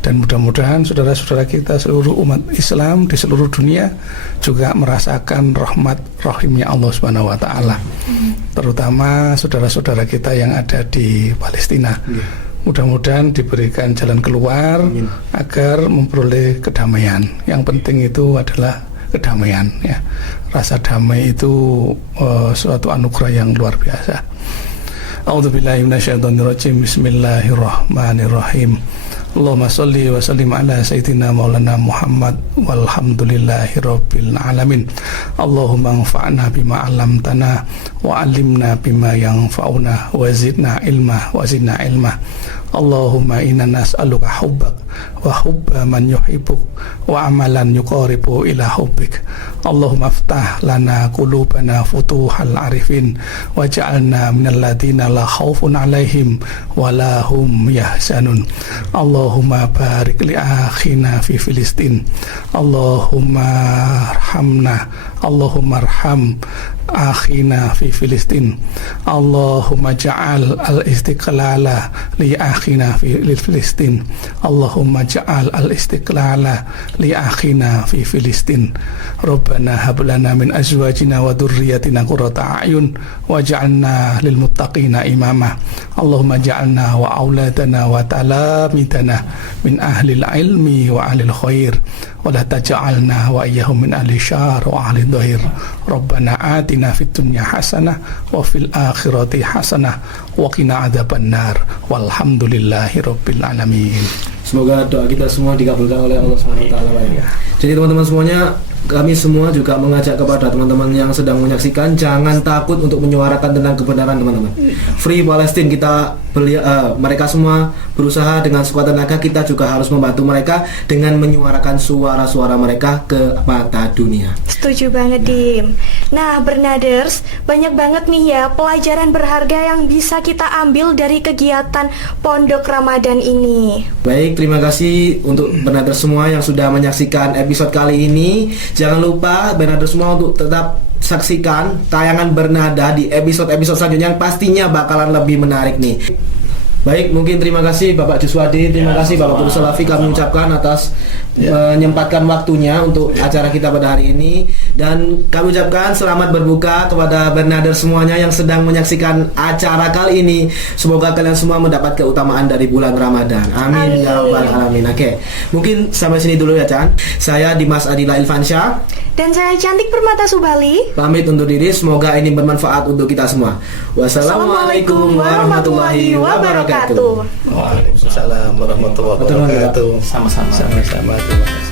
Dan mudah-mudahan saudara-saudara kita seluruh umat Islam di seluruh dunia juga merasakan rahmat rahimnya Allah Subhanahu wa taala. Terutama saudara-saudara kita yang ada di Palestina. Mudah-mudahan diberikan jalan keluar agar memperoleh kedamaian. Yang penting itu adalah kedamaian, ya. Rasa damai itu suatu anugerah yang luar biasa. A'udzubillahi minasyaitonirrajim. Bismillahirrahmanirrahim. Allahumma salli wa sallim ala sayyidina maulana Muhammad walhamdulillahi rabbil alamin. Allahumma anfa'na bima 'allamtana wa 'allimna bima yanfa'una wa zidna ilma wa zidna ilma. Allahumma inna nas'aluka hubbak wa hubba man yuhibbuk wa amalan yuqaribu ila hubbik. Allahumma aftah lana qulubana futuhal arifin waj'alna minal ladina la khaufun 'alaihim wa la hum yahzanun. Allahumma barik li akhina fi Filistin. Allahumma arhamna, Allahumma arham akhina fi Filistin. Allahumma ja'al al-istiqlala li akhina fi Filistin. Allahumma ja'al al-istiqlala li akhina fi Filistin. Rabbana hab lana min azwajina wa dhurriyyatina qurrata a'yun waj'alna lil muttaqina imama. Allahumma ja'alna wa auladana wa talamidana min ahli al-ilmi wa ahli al-khair wa la taj'alna wa iyyahum min ahli syarr wa ahli dhahir. Rabbana atina fid dunya hasanah wa fil akhirati hasanah wa qina adzabannar. Walhamdulillahi rabbil alamin. Semoga doa kita semua dikabulkan oleh Allah SWT. Jadi teman-teman semuanya, kami semua juga mengajak kepada teman-teman yang sedang menyaksikan, jangan takut untuk menyuarakan tentang kebenaran teman-teman. Free Palestine, kita mereka semua berusaha dengan sekuat tenaga. Kita juga harus membantu mereka dengan menyuarakan suara-suara mereka ke mata dunia. Setuju banget, Dim. Nah, Bernaders, banyak banget nih ya pelajaran berharga yang bisa kita ambil dari kegiatan Pondok Ramadan ini. Baik, terima kasih untuk Bernaders semua yang sudah menyaksikan episode kali ini. Jangan lupa Bernaders semua untuk tetap saksikan tayangan Bernada di episode-episode selanjutnya yang pastinya bakalan lebih menarik nih. Baik, mungkin terima kasih Bapak Juswadi, terima kasih Bapak Guru Salafi kami ucapkan atas menyempatkan waktunya untuk acara kita pada hari ini, dan kami ucapkan selamat berbuka kepada Bernaders semuanya yang sedang menyaksikan acara kali ini. Semoga kalian semua mendapat keutamaan dari bulan Ramadan. Amin ya rabbal alamin. Oke, mungkin sampai sini dulu ya, Chan. Saya Dimas Adila Ilfansyah dan saya Cantik Permata Subali pamit undur diri. Semoga ini bermanfaat untuk kita semua. Wassalamualaikum warahmatullahi wabarakatuh. Waalaikumsalam warahmatullahi wabarakatuh. Sama-sama. Sama-sama. Terima kasih.